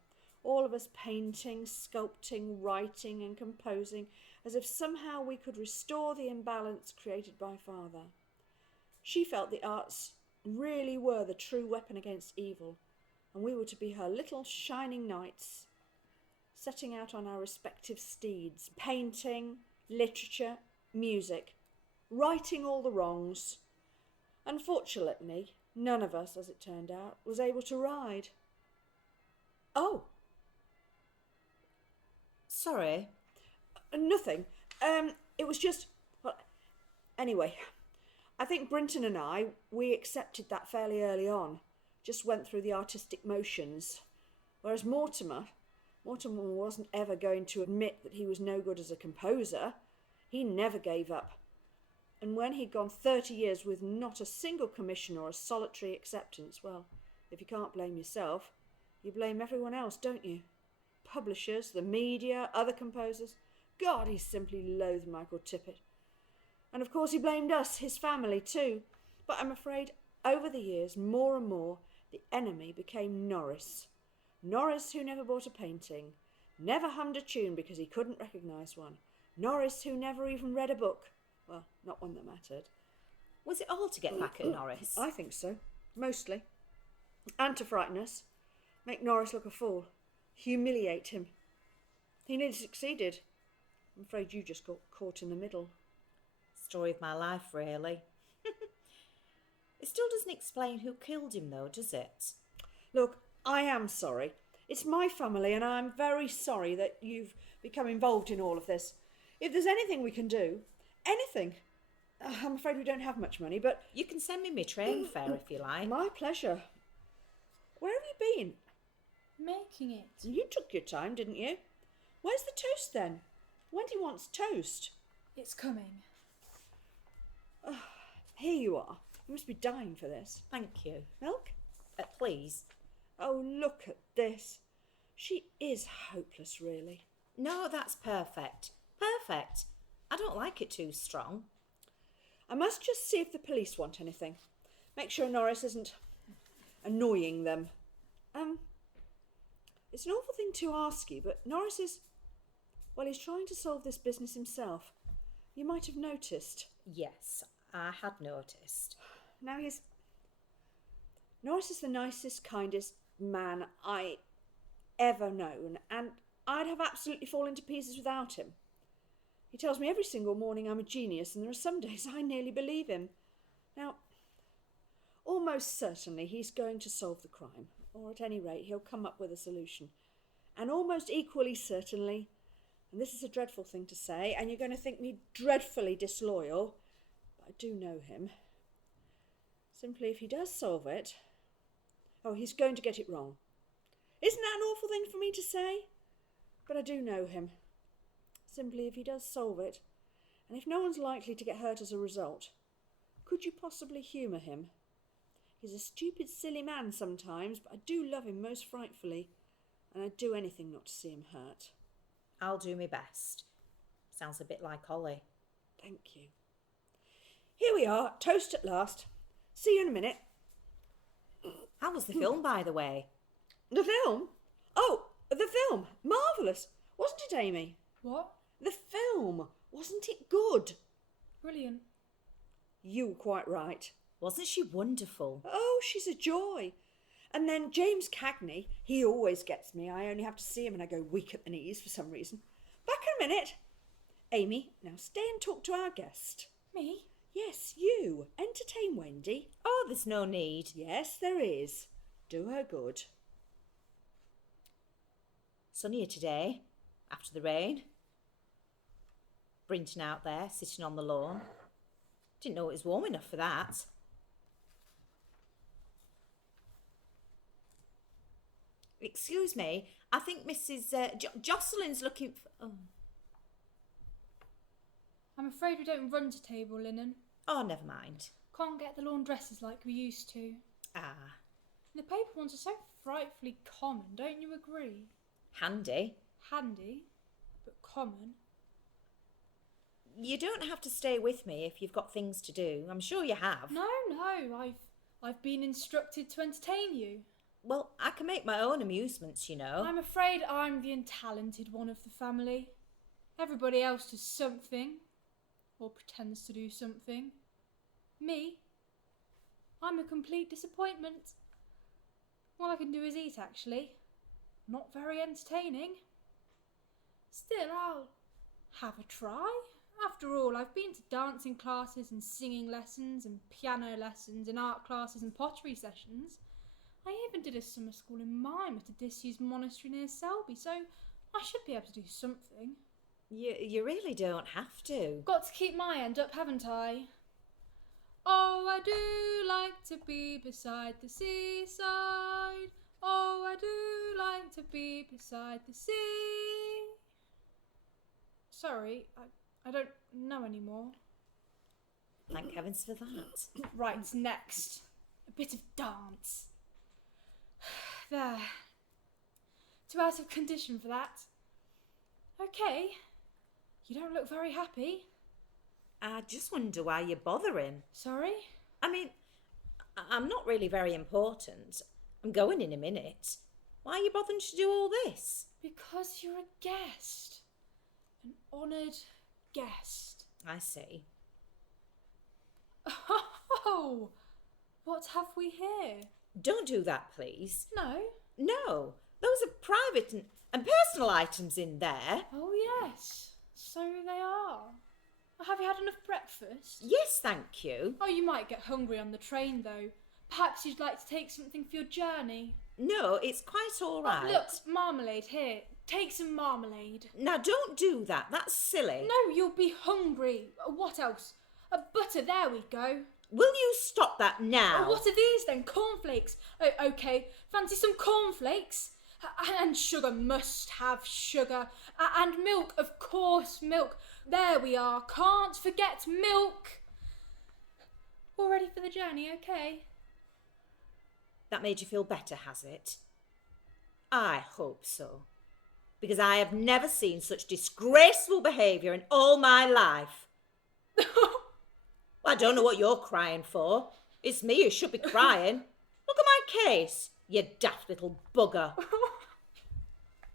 All of us painting, sculpting, writing and composing, as if somehow we could restore the imbalance created by Father. She felt the arts really were the true weapon against evil, and we were to be her little shining knights, setting out on our respective steeds, painting, literature, music, righting all the wrongs. Unfortunately, none of us, as it turned out, was able to ride. Oh! Sorry. Nothing. It was just... Well, anyway, I think Brinton and I, we accepted that fairly early on. Just went through the artistic motions. Whereas Mortimer, Mortimer wasn't ever going to admit that he was no good as a composer. He never gave up. And when he'd gone 30 years with not a single commission or a solitary acceptance, well, if you can't blame yourself, you blame everyone else, don't you? Publishers, the media, other composers. God, he simply loathed Michael Tippett. And of course he blamed us, his family too. But I'm afraid over the years, more and more, the enemy became Norris. Norris, who never bought a painting, never hummed a tune because he couldn't recognise one. Norris, who never even read a book. Well, not one that mattered. Was it all to get back at Norris? I think so, mostly. And to frighten us, make Norris look a fool, humiliate him. He nearly succeeded. I'm afraid you just got caught in the middle. Story of my life, really. It still doesn't explain who killed him, though, does it? Look, I am sorry. It's my family, and I'm very sorry that you've become involved in all of this. If there's anything we can do, anything. I'm afraid we don't have much money, but... You can send me my train fare if you like. My pleasure. Where have you been? Making it. You took your time, didn't you? Where's the toast, then? Wendy wants toast. It's coming. Here you are. You must be dying for this. Thank you. Milk? Please. Oh, look at this. She is hopeless, really. No, that's perfect. Perfect. I don't like it too strong. I must just see if the police want anything. Make sure Norris isn't annoying them. It's an awful thing to ask you, but Norris is... Well, he's trying to solve this business himself. You might have noticed. Yes, I had noticed. Now Norris is the nicest, kindest man I ever known, and I'd have absolutely fallen to pieces without him. He tells me every single morning I'm a genius, and there are some days I nearly believe him. Now, almost certainly he's going to solve the crime, or at any rate he'll come up with a solution. And almost equally certainly, and this is a dreadful thing to say, and you're going to think me dreadfully disloyal, but I do know him. Simply, if he does solve it, he's going to get it wrong. Isn't that an awful thing for me to say? But I do know him. Simply, if he does solve it, and if no one's likely to get hurt as a result, could you possibly humour him? He's a stupid, silly man sometimes, but I do love him most frightfully, and I'd do anything not to see him hurt. I'll do my best. Sounds a bit like Ollie. Thank you. Here we are, toast at last. See you in a minute. How was the film, by the way? The film? Oh, the film. Marvellous. Wasn't it, Amy? What? The film. Wasn't it good? Brilliant. You were quite right. Wasn't she wonderful? Oh, she's a joy. And then James Cagney, he always gets me. I only have to see him and I go weak at the knees for some reason. Back in a minute. Amy, now stay and talk to our guest. Me? Yes, you. Entertain Wendy. Oh, there's no need. Yes, there is. Do her good. Sunnier today, after the rain. Brinton out there, sitting on the lawn. Didn't know it was warm enough for that. Excuse me, I think Mrs. Jocelyn's looking for... Oh. I'm afraid we don't run to table linen. Oh, never mind. Can't get the laundresses like we used to. Ah, The paper ones are so frightfully common, don't you agree? handy. Handy, but common. You don't have to stay with me if you've got things to do. I'm sure you have. No, I've been instructed to entertain you. Well, I can make my own amusements, you know. I'm afraid I'm the untalented one of the family. Everybody else does something, or pretends to do something. Me? I'm a complete disappointment. All I can do is eat, actually. Not very entertaining. Still, I'll have a try. After all, I've been to dancing classes and singing lessons and piano lessons and art classes and pottery sessions. I even did a summer school in mime at a disused monastery near Selby, so I should be able to do something. You really don't have to. Got to keep my end up, haven't I? Oh, I do like to be beside the seaside, Oh, I do like to be beside the sea. Sorry, I don't know anymore. Thank heavens for that. Right, next. A bit of dance. There. Too out of condition for that. Okay. You don't look very happy. I just wonder why you're bothering. Sorry? I mean, I'm not really very important. I'm going in a minute. Why are you bothering to do all this? Because you're a guest. An honoured guest. I see. Oh! What have we here? Don't do that, please. No. No, those are private and personal items in there. Oh, yes. So they are. Have you had enough breakfast? Yes, thank you. Oh, you might get hungry on the train, though. Perhaps you'd like to take something for your journey. No, it's quite all right. Oh, look, marmalade here. Take some marmalade. Now, don't do that. That's silly. No, you'll be hungry. What else? Butter, there we go. Will you stop that now? Oh, what are these then? Cornflakes. Oh, okay. Fancy some cornflakes? And sugar, must have sugar. And milk, of course, milk. There we are. Can't forget milk. All ready for the journey, okay? That made you feel better, has it? I hope so. Because I have never seen such disgraceful behaviour in all my life. Well, I don't know what you're crying for. It's me who should be crying. Look at my case, you daft little bugger.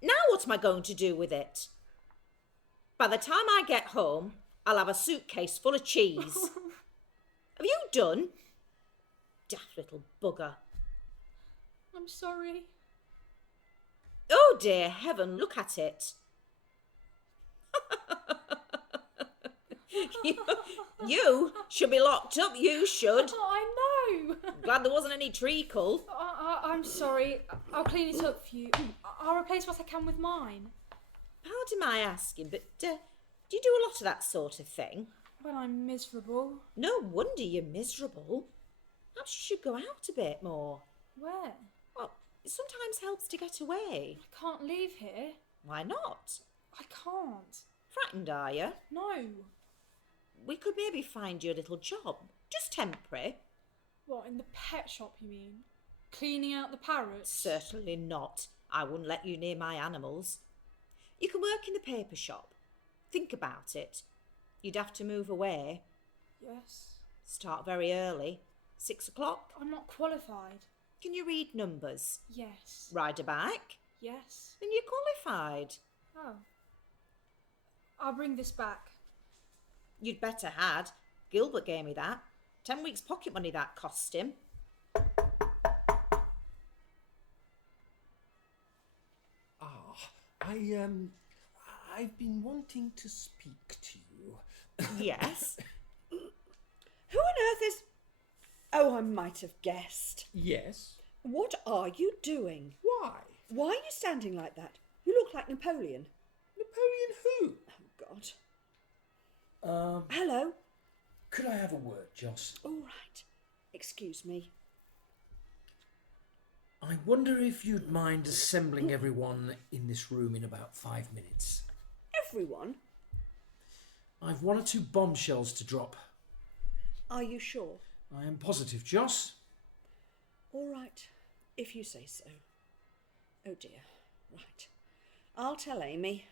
Now what am I going to do with it? By the time I get home, I'll have a suitcase full of cheese. Have you done? Daft little bugger. I'm sorry. Oh dear heaven, look at it. You should be locked up, you should. Oh, I know. Glad there wasn't any treacle. I'm sorry. I'll clean it up for you. I'll replace what I can with mine. Pardon my asking, but do you do a lot of that sort of thing? Well, I'm miserable. No wonder you're miserable. Perhaps you should go out a bit more. Where? Well, it sometimes helps to get away. I can't leave here. Why not? I can't. Frightened, are you? No. We could maybe find you a little job, just temporary. What, in the pet shop, you mean? Cleaning out the parrots? Certainly not. I wouldn't let you near my animals. You can work in the paper shop. Think about it. You'd have to move away. Yes. Start very early. 6 o'clock. I'm not qualified. Can you read numbers? Yes. Ride a bike? Yes. Then you're qualified. Oh. I'll bring this back. You'd better had. Gilbert gave me that. 10 weeks pocket money that cost him. I've been wanting to speak to you. Yes. Who on earth is... Oh, I might have guessed. Yes? What are you doing? Why? Why are you standing like that? You look like Napoleon. Napoleon who? Oh, God. Hello? Could I have a word, Joss? All right. Excuse me. I wonder if you'd mind assembling everyone in this room in about 5 minutes. Everyone? I've 1 or 2 bombshells to drop. Are you sure? I am positive, Joss. All right, if you say so. Oh dear. Right. I'll tell Amy.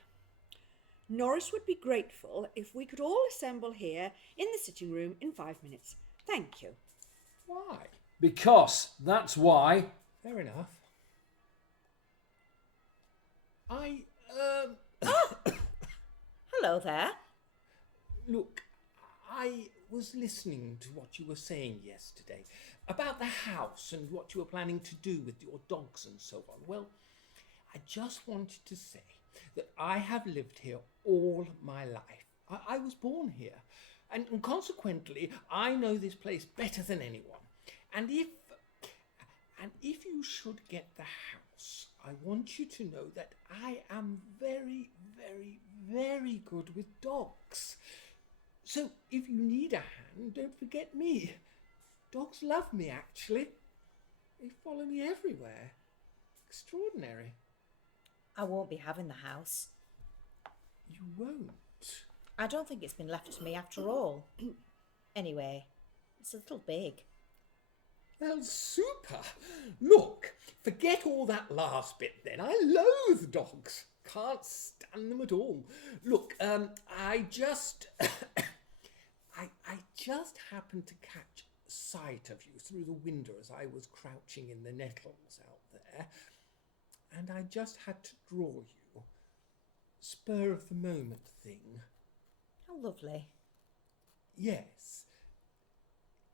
Norris would be grateful if we could all assemble here in the sitting room in 5 minutes. Thank you. Why? Because that's why. Fair enough. Hello there. Look, I was listening to what you were saying yesterday about the house and what you were planning to do with your dogs and so on. Well, I just wanted to say that I have lived here all my life. I was born here, and consequently, I know this place better than anyone. And if you should get the house, I want you to know that I am very, very, very good with dogs. So if you need a hand, don't forget me. Dogs love me, actually. They follow me everywhere. extraordinary. I won't be having the house. You won't? I don't think it's been left to me after all. Anyway, it's a little big. Well, super. Look, forget all that last bit then. I loathe dogs. Can't stand them at all. Look, I just... I just happened to catch sight of you through the window as I was crouching in the nettles out there, and I just had to draw you. Spur of the moment thing. How lovely. Yes.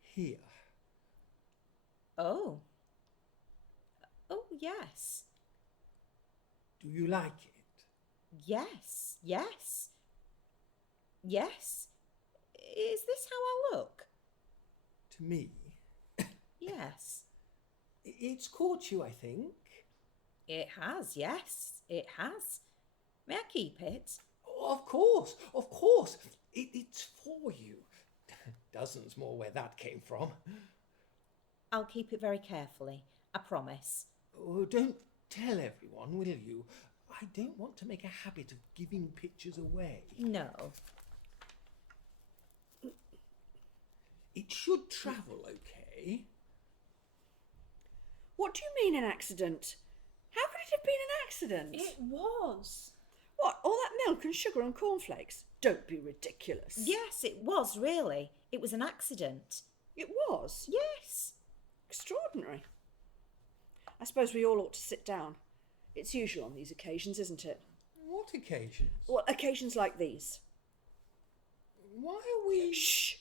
Here. Oh. Oh, yes. Do you like it? Yes, yes. Yes. Is this how I look? To me, Yes. it's caught you, I think. It has, yes, it has. May I keep it? Of course, of course. It's for you. Dozens more where that came from. I'll keep it very carefully, I promise. Oh, don't tell everyone, will you? I don't want to make a habit of giving pictures away. No. It should travel okay. What do you mean an accident? How could it have been an accident? It was. What, all that milk and sugar and cornflakes? Don't be ridiculous. Yes, it was, really. It was an accident. It was. Yes. Extraordinary. I suppose we all ought to sit down. It's usual on these occasions, isn't it? What occasions? Well, occasions like these. Why are we... Shh!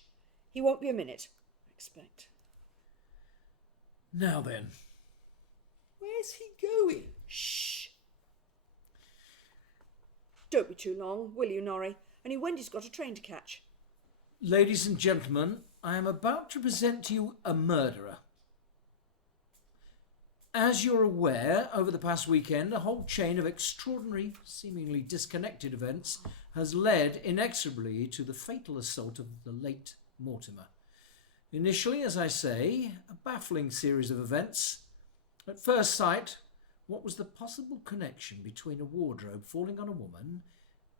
He won't be a minute, I expect. Now then, Where's he going? Shh! Don't be too long, will you, Norrie? Only Wendy's got a train to catch. ladies and gentlemen, I am about to present to you a murderer. As you're aware, over the past weekend, a whole chain of extraordinary, seemingly disconnected events has led inexorably to the fatal assault of the late Mortimer. Initially, as I say, a baffling series of events. At first sight, what was the possible connection between a wardrobe falling on a woman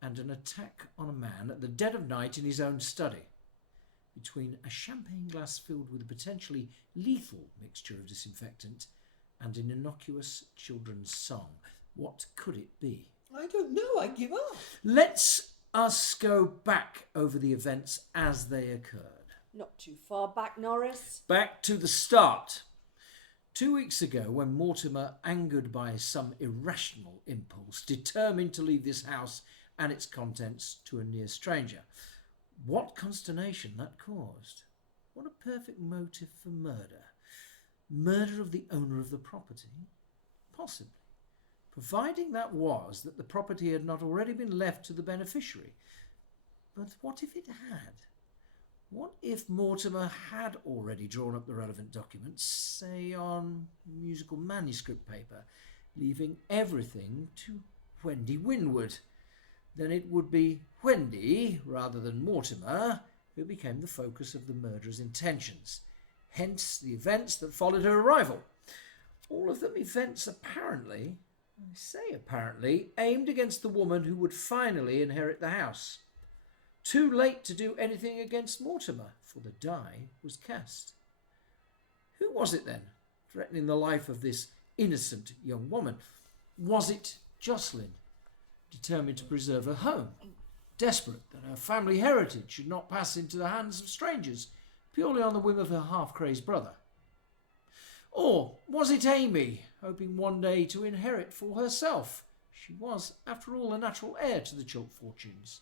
and an attack on a man at the dead of night in his own study? Between a champagne glass filled with a potentially lethal mixture of disinfectant and an innocuous children's song, what could it be? I don't know, I give up. Let's us go back over the events as they occurred. Not too far back, Norris. Back to the start. 2 weeks ago, when Mortimer, angered by some irrational impulse, determined to leave this house and its contents to a near stranger. What consternation that caused. What a perfect motive for murder. Murder of the owner of the property? Possibly. Providing that was that the property had not already been left to the beneficiary. But what if it had? What if Mortimer had already drawn up the relevant documents, say on musical manuscript paper, leaving everything to Wendy Winwood? Then it would be Wendy, rather than Mortimer, who became the focus of the murderer's intentions. Hence the events that followed her arrival. All of them events apparently, I say apparently, aimed against the woman who would finally inherit the house. Too late to do anything against Mortimer, for the die was cast. Who was it then, threatening the life of this innocent young woman? Was it Jocelyn, determined to preserve her home, desperate that her family heritage should not pass into the hands of strangers, purely on the whim of her half-crazed brother? Or was it Amy, hoping one day to inherit for herself? She was, after all, a natural heir to the Chilp fortunes.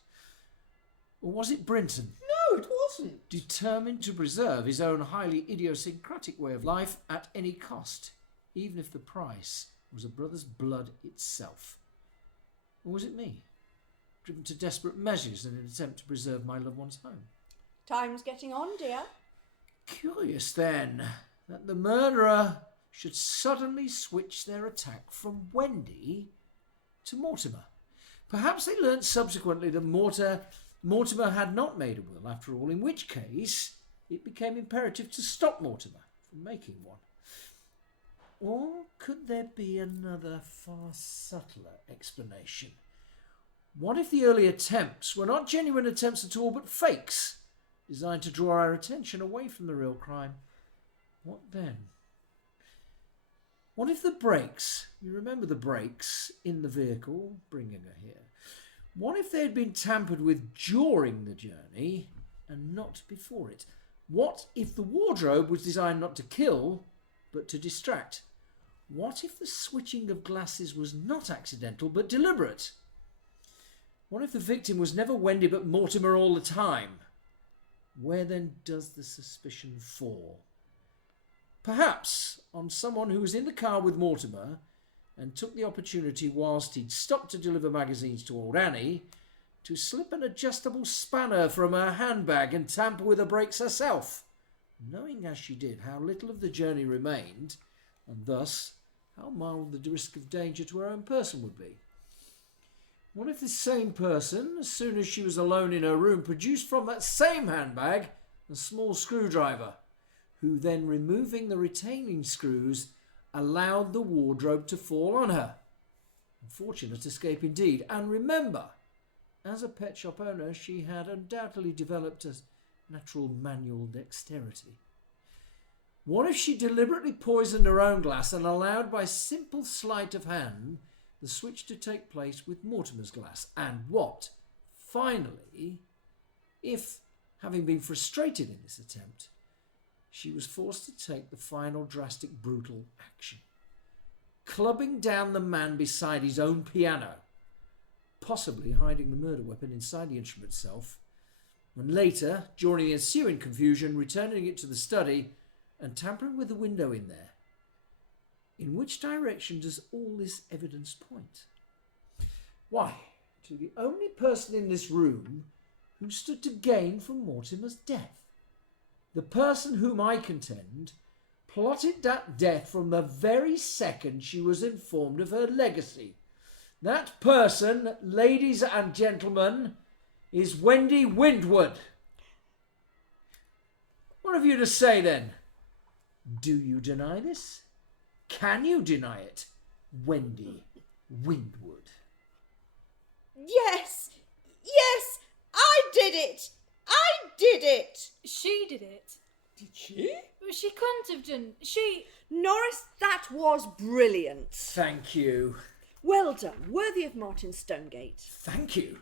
Or was it Brinton, No, it wasn't. determined to preserve his own highly idiosyncratic way of life at any cost, even if the price was a brother's blood itself? Or was it me, driven to desperate measures in an attempt to preserve my loved one's home? Time's getting on, dear. Curious, then, that the murderer should suddenly switch their attack from Wendy to Mortimer. Perhaps they learnt subsequently that Mortimer had not made a will after all, in which case it became imperative to stop Mortimer from making one. Or could there be another far subtler explanation? What if the early attempts were not genuine attempts at all, but fakes, designed to draw our attention away from the real crime? What then? What if the brakes, you remember the brakes in the vehicle, bringing her here, what if they had been tampered with during the journey and not before it? What if the wardrobe was designed not to kill, but to distract? What if the switching of glasses was not accidental, but deliberate? What if the victim was never Wendy but Mortimer all the time? Where then does the suspicion fall? Perhaps on someone who was in the car with Mortimer and took the opportunity whilst he'd stopped to deliver magazines to old Annie to slip an adjustable spanner from her handbag and tamper with the brakes herself, knowing as she did how little of the journey remained and thus how mild the risk of danger to her own person would be. What if this same person, as soon as she was alone in her room, produced from that same handbag a small screwdriver, who then, removing the retaining screws, allowed the wardrobe to fall on her? Unfortunate escape indeed. And remember, as a pet shop owner, she had undoubtedly developed a natural manual dexterity. What if she deliberately poisoned her own glass and allowed, by simple sleight of hand, the switch to take place with Mortimer's glass? And what, finally, if, having been frustrated in this attempt, she was forced to take the final drastic brutal action, clubbing down the man beside his own piano, possibly hiding the murder weapon inside the instrument itself, and later, during the ensuing confusion, returning it to the study and tampering with the window in there? In which direction does all this evidence point? Why, to the only person in this room who stood to gain from Mortimer's death. The person whom I contend plotted that death from the very second she was informed of her legacy. That person, ladies and gentlemen, is Wendy Windward. What have you to say then? Do you deny this? Can you deny it, Wendy Windward? Yes! Yes! I did it! I did it! She did it. Did she? She couldn't have done. Norris, that was brilliant. Thank you. Well done. Worthy of Martin Stonegate. Thank you.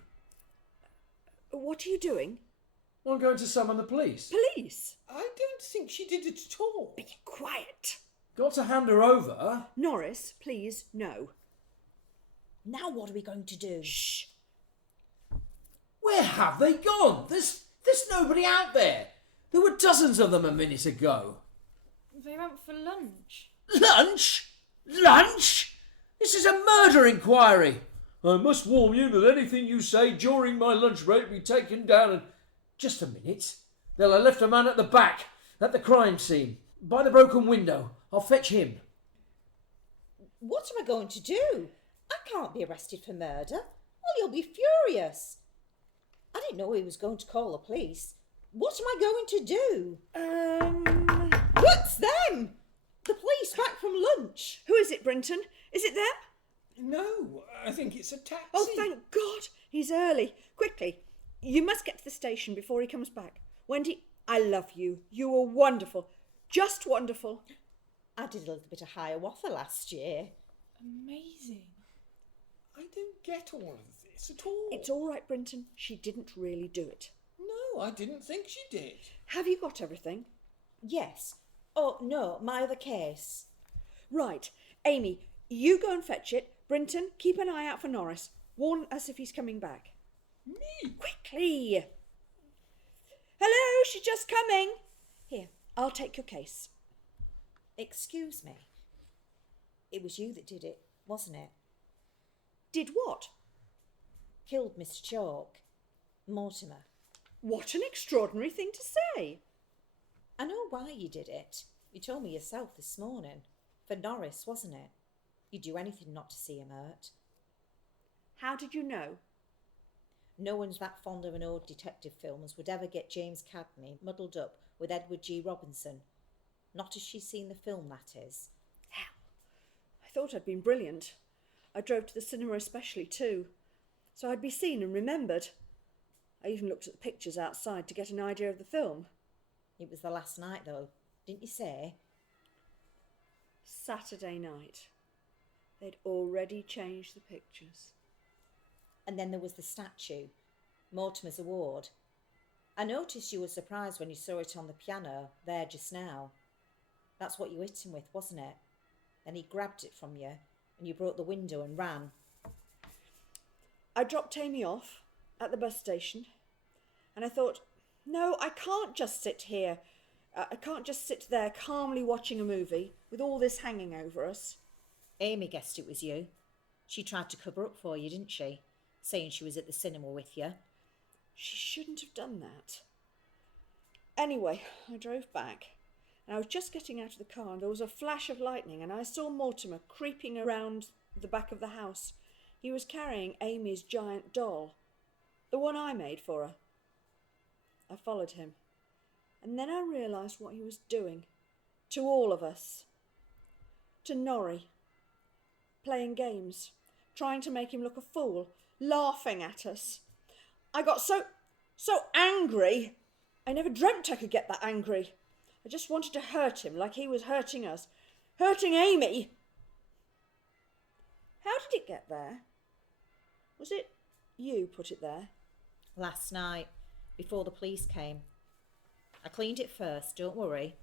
What are you doing? I'm going to summon the police. Police? I don't think she did it at all. Be quiet. Got to hand her over. Norris, please, no. Now what are we going to do? Shh. Where have they gone? There's nobody out there. There were dozens of them a minute ago. They went for lunch. Lunch? Lunch? This is a murder inquiry. I must warn you that anything you say during my lunch break will be taken down and... Just a minute. They'll have left a man at the back, at the crime scene, by the broken window. I'll fetch him. What am I going to do? I can't be arrested for murder. Well, you'll be furious. I didn't know he was going to call the police. What am I going to do? What's them? The police back from lunch. Who is it, Brinton? Is it them? No, I think it's a taxi. Oh, thank God. He's early. Quickly. You must get to the station before he comes back. Wendy, I love you. You were wonderful. Just wonderful. I did a little bit of higher waffle last year. Amazing. I don't get all of this at all. It's all right, Brinton. She didn't really do it. No, I didn't think she did. Have you got everything? Yes. Oh, no, my other case. Right. Amy, you go and fetch it. Brinton, keep an eye out for Norris. Warn us if he's coming back. Me? Quickly. Hello, she's just coming. Here, I'll take your case. Excuse me. It was you that did it, wasn't it? Did what? Killed Miss Chalk. Mortimer. What an extraordinary thing to say. I know why you did it. You told me yourself this morning. For Norris, wasn't it? You'd do anything not to see him hurt. How did you know? No one's that fond of an old detective film as would ever get James Cagney muddled up with Edward G. Robinson. Not as she's seen the film, that is. Hell, thought I'd been brilliant. I drove to the cinema especially too, so I'd be seen and remembered. I even looked at the pictures outside to get an idea of the film. It was the last night, though, didn't you say? Saturday night. They'd already changed the pictures. And then there was the statue, Mortimer's award. I noticed you were surprised when you saw it on the piano there just now. That's what you hit him with, wasn't it? Then he grabbed it from you and you broke the window and ran. I dropped Amy off at the bus station and I thought, no, I can't just sit here. I can't just sit there calmly watching a movie with all this hanging over us. Amy guessed it was you. She tried to cover up for you, didn't she? Saying she was at the cinema with you. She shouldn't have done that. Anyway, I drove back and I was just getting out of the car and there was a flash of lightning and I saw Mortimer creeping around the back of the house. He was carrying Amy's giant doll, the one I made for her. I followed him and then I realised what he was doing to all of us. To Norrie, playing games, trying to make him look a fool, laughing at us. I got so angry. I never dreamt I could get that angry. I just wanted to hurt him like he was hurting us. Hurting Amy. How did it get there? Was it you put it there? Last night, before the police came. I cleaned it first, don't worry.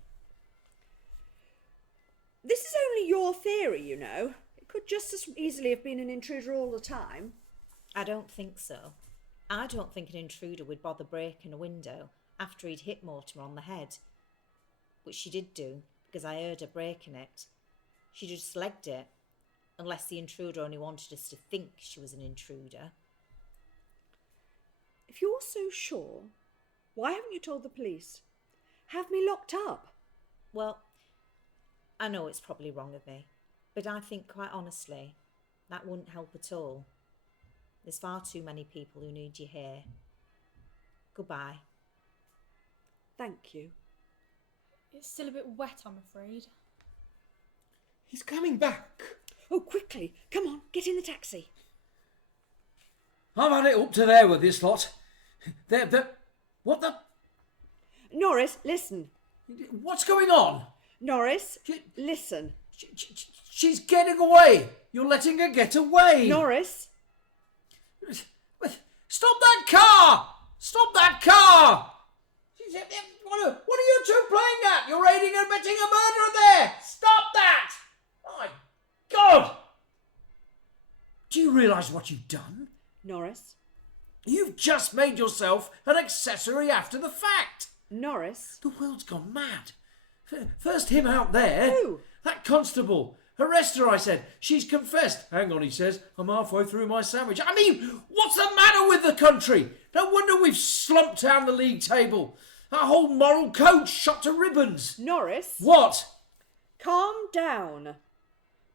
This is only your theory, you know. It could just as easily have been an intruder all the time. I don't think so. I don't think an intruder would bother breaking a window after he'd hit Mortimer on the head. But she did do, because I heard her breaking it. She just legged it, unless the intruder only wanted us to think she was an intruder. If you're so sure, why haven't you told the police? Have me locked up? Well, I know it's probably wrong of me, but I think quite honestly, that wouldn't help at all. There's far too many people who need you here. Goodbye. Thank you. It's still a bit wet, I'm afraid. He's coming back. Oh, quickly. Come on, get in the taxi. I've had it up to there with this lot. What the? Norris, listen. What's going on? Norris, listen. She's getting away. You're letting her get away. Norris. Stop that car! Stop that car! What are you two playing at? You're aiding and abetting a murderer there! Stop that! My God! Do you realise what you've done? Norris. You've just made yourself an accessory after the fact. Norris. The world's gone mad. First him out there. Who? That constable. Arrest her, I said. She's confessed. Hang on, he says. I'm halfway through my sandwich. I mean, what's the matter with the country? No wonder we've slumped down the league table. Our whole moral code shot to ribbons. Norris. What? Calm down.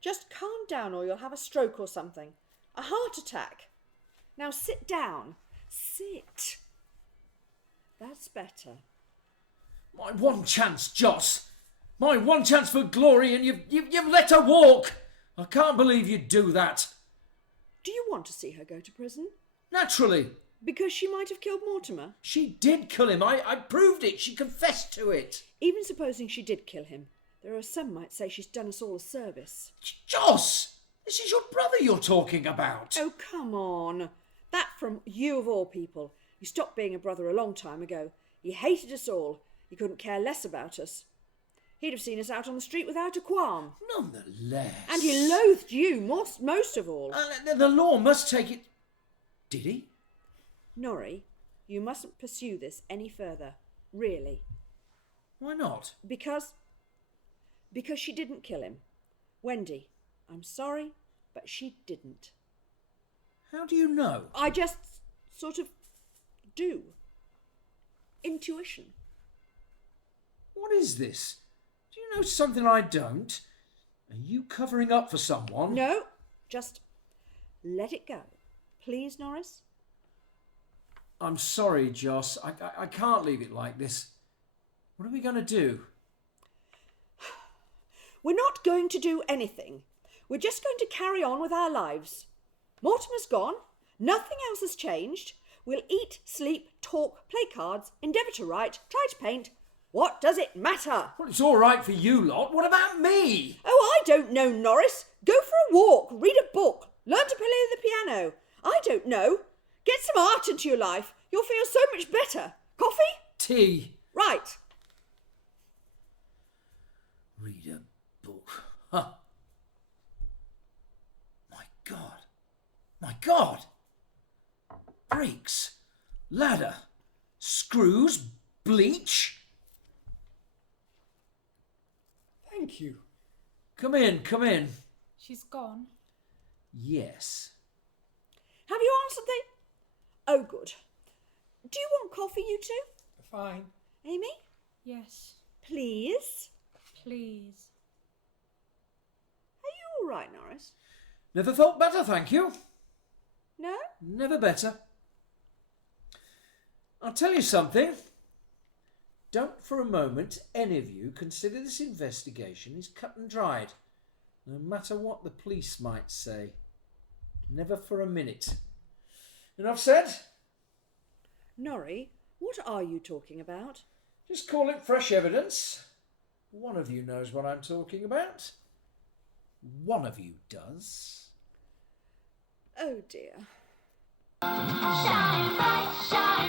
Just calm down or you'll have a stroke or something. A heart attack. Now sit down. Sit. That's better. My one chance, Joss. My one chance for glory, and you've let her walk. I can't believe you'd do that. Do you want to see her go to prison? Naturally. Because she might have killed Mortimer? She did kill him. I proved it. She confessed to it. Even supposing she did kill him, there are some might say she's done us all a service. Joss! This is your brother you're talking about. Oh, come on. That from you of all people. You stopped being a brother a long time ago. He hated us all. He couldn't care less about us. He'd have seen us out on the street without a qualm. Nonetheless. And he loathed you most of all. The law must take it. Did he? Norrie, you mustn't pursue this any further. Really. Why not? Because she didn't kill him. Wendy, I'm sorry, but she didn't. How do you know? I just sort of do. Intuition. What is this? Do you know something I don't? Are you covering up for someone? No, just let it go. Please, Norris? I'm sorry, Joss. I can't leave it like this. What are we going to do? We're not going to do anything. We're just going to carry on with our lives. Mortimer's gone. Nothing else has changed. We'll eat, sleep, talk, play cards, endeavour to write, try to paint. What does it matter? Well, it's all right for you lot. What about me? Oh, I don't know, Norris. Go for a walk, read a book, learn to play the piano. I don't know. Get some art into your life. You'll feel so much better. Coffee? Tea. Right. Read a book. Huh. My God. My God. Bricks. Ladder. Screws. Bleach. Thank you. Come in, come in. She's gone. Yes. Have you answered the... Oh, good. Do you want coffee, you two? Fine. Amy? Yes, Please? please. Are you all right, Norris? Never felt better, thank you. No? Never better. I'll tell you something. Don't for a moment any of you consider this investigation is cut and dried, no matter what the police might say. Never for a minute. Enough said? Norrie, what are you talking about? Just call it fresh evidence. One of you knows what I'm talking about. One of you does. Oh, dear. Shine bright, shine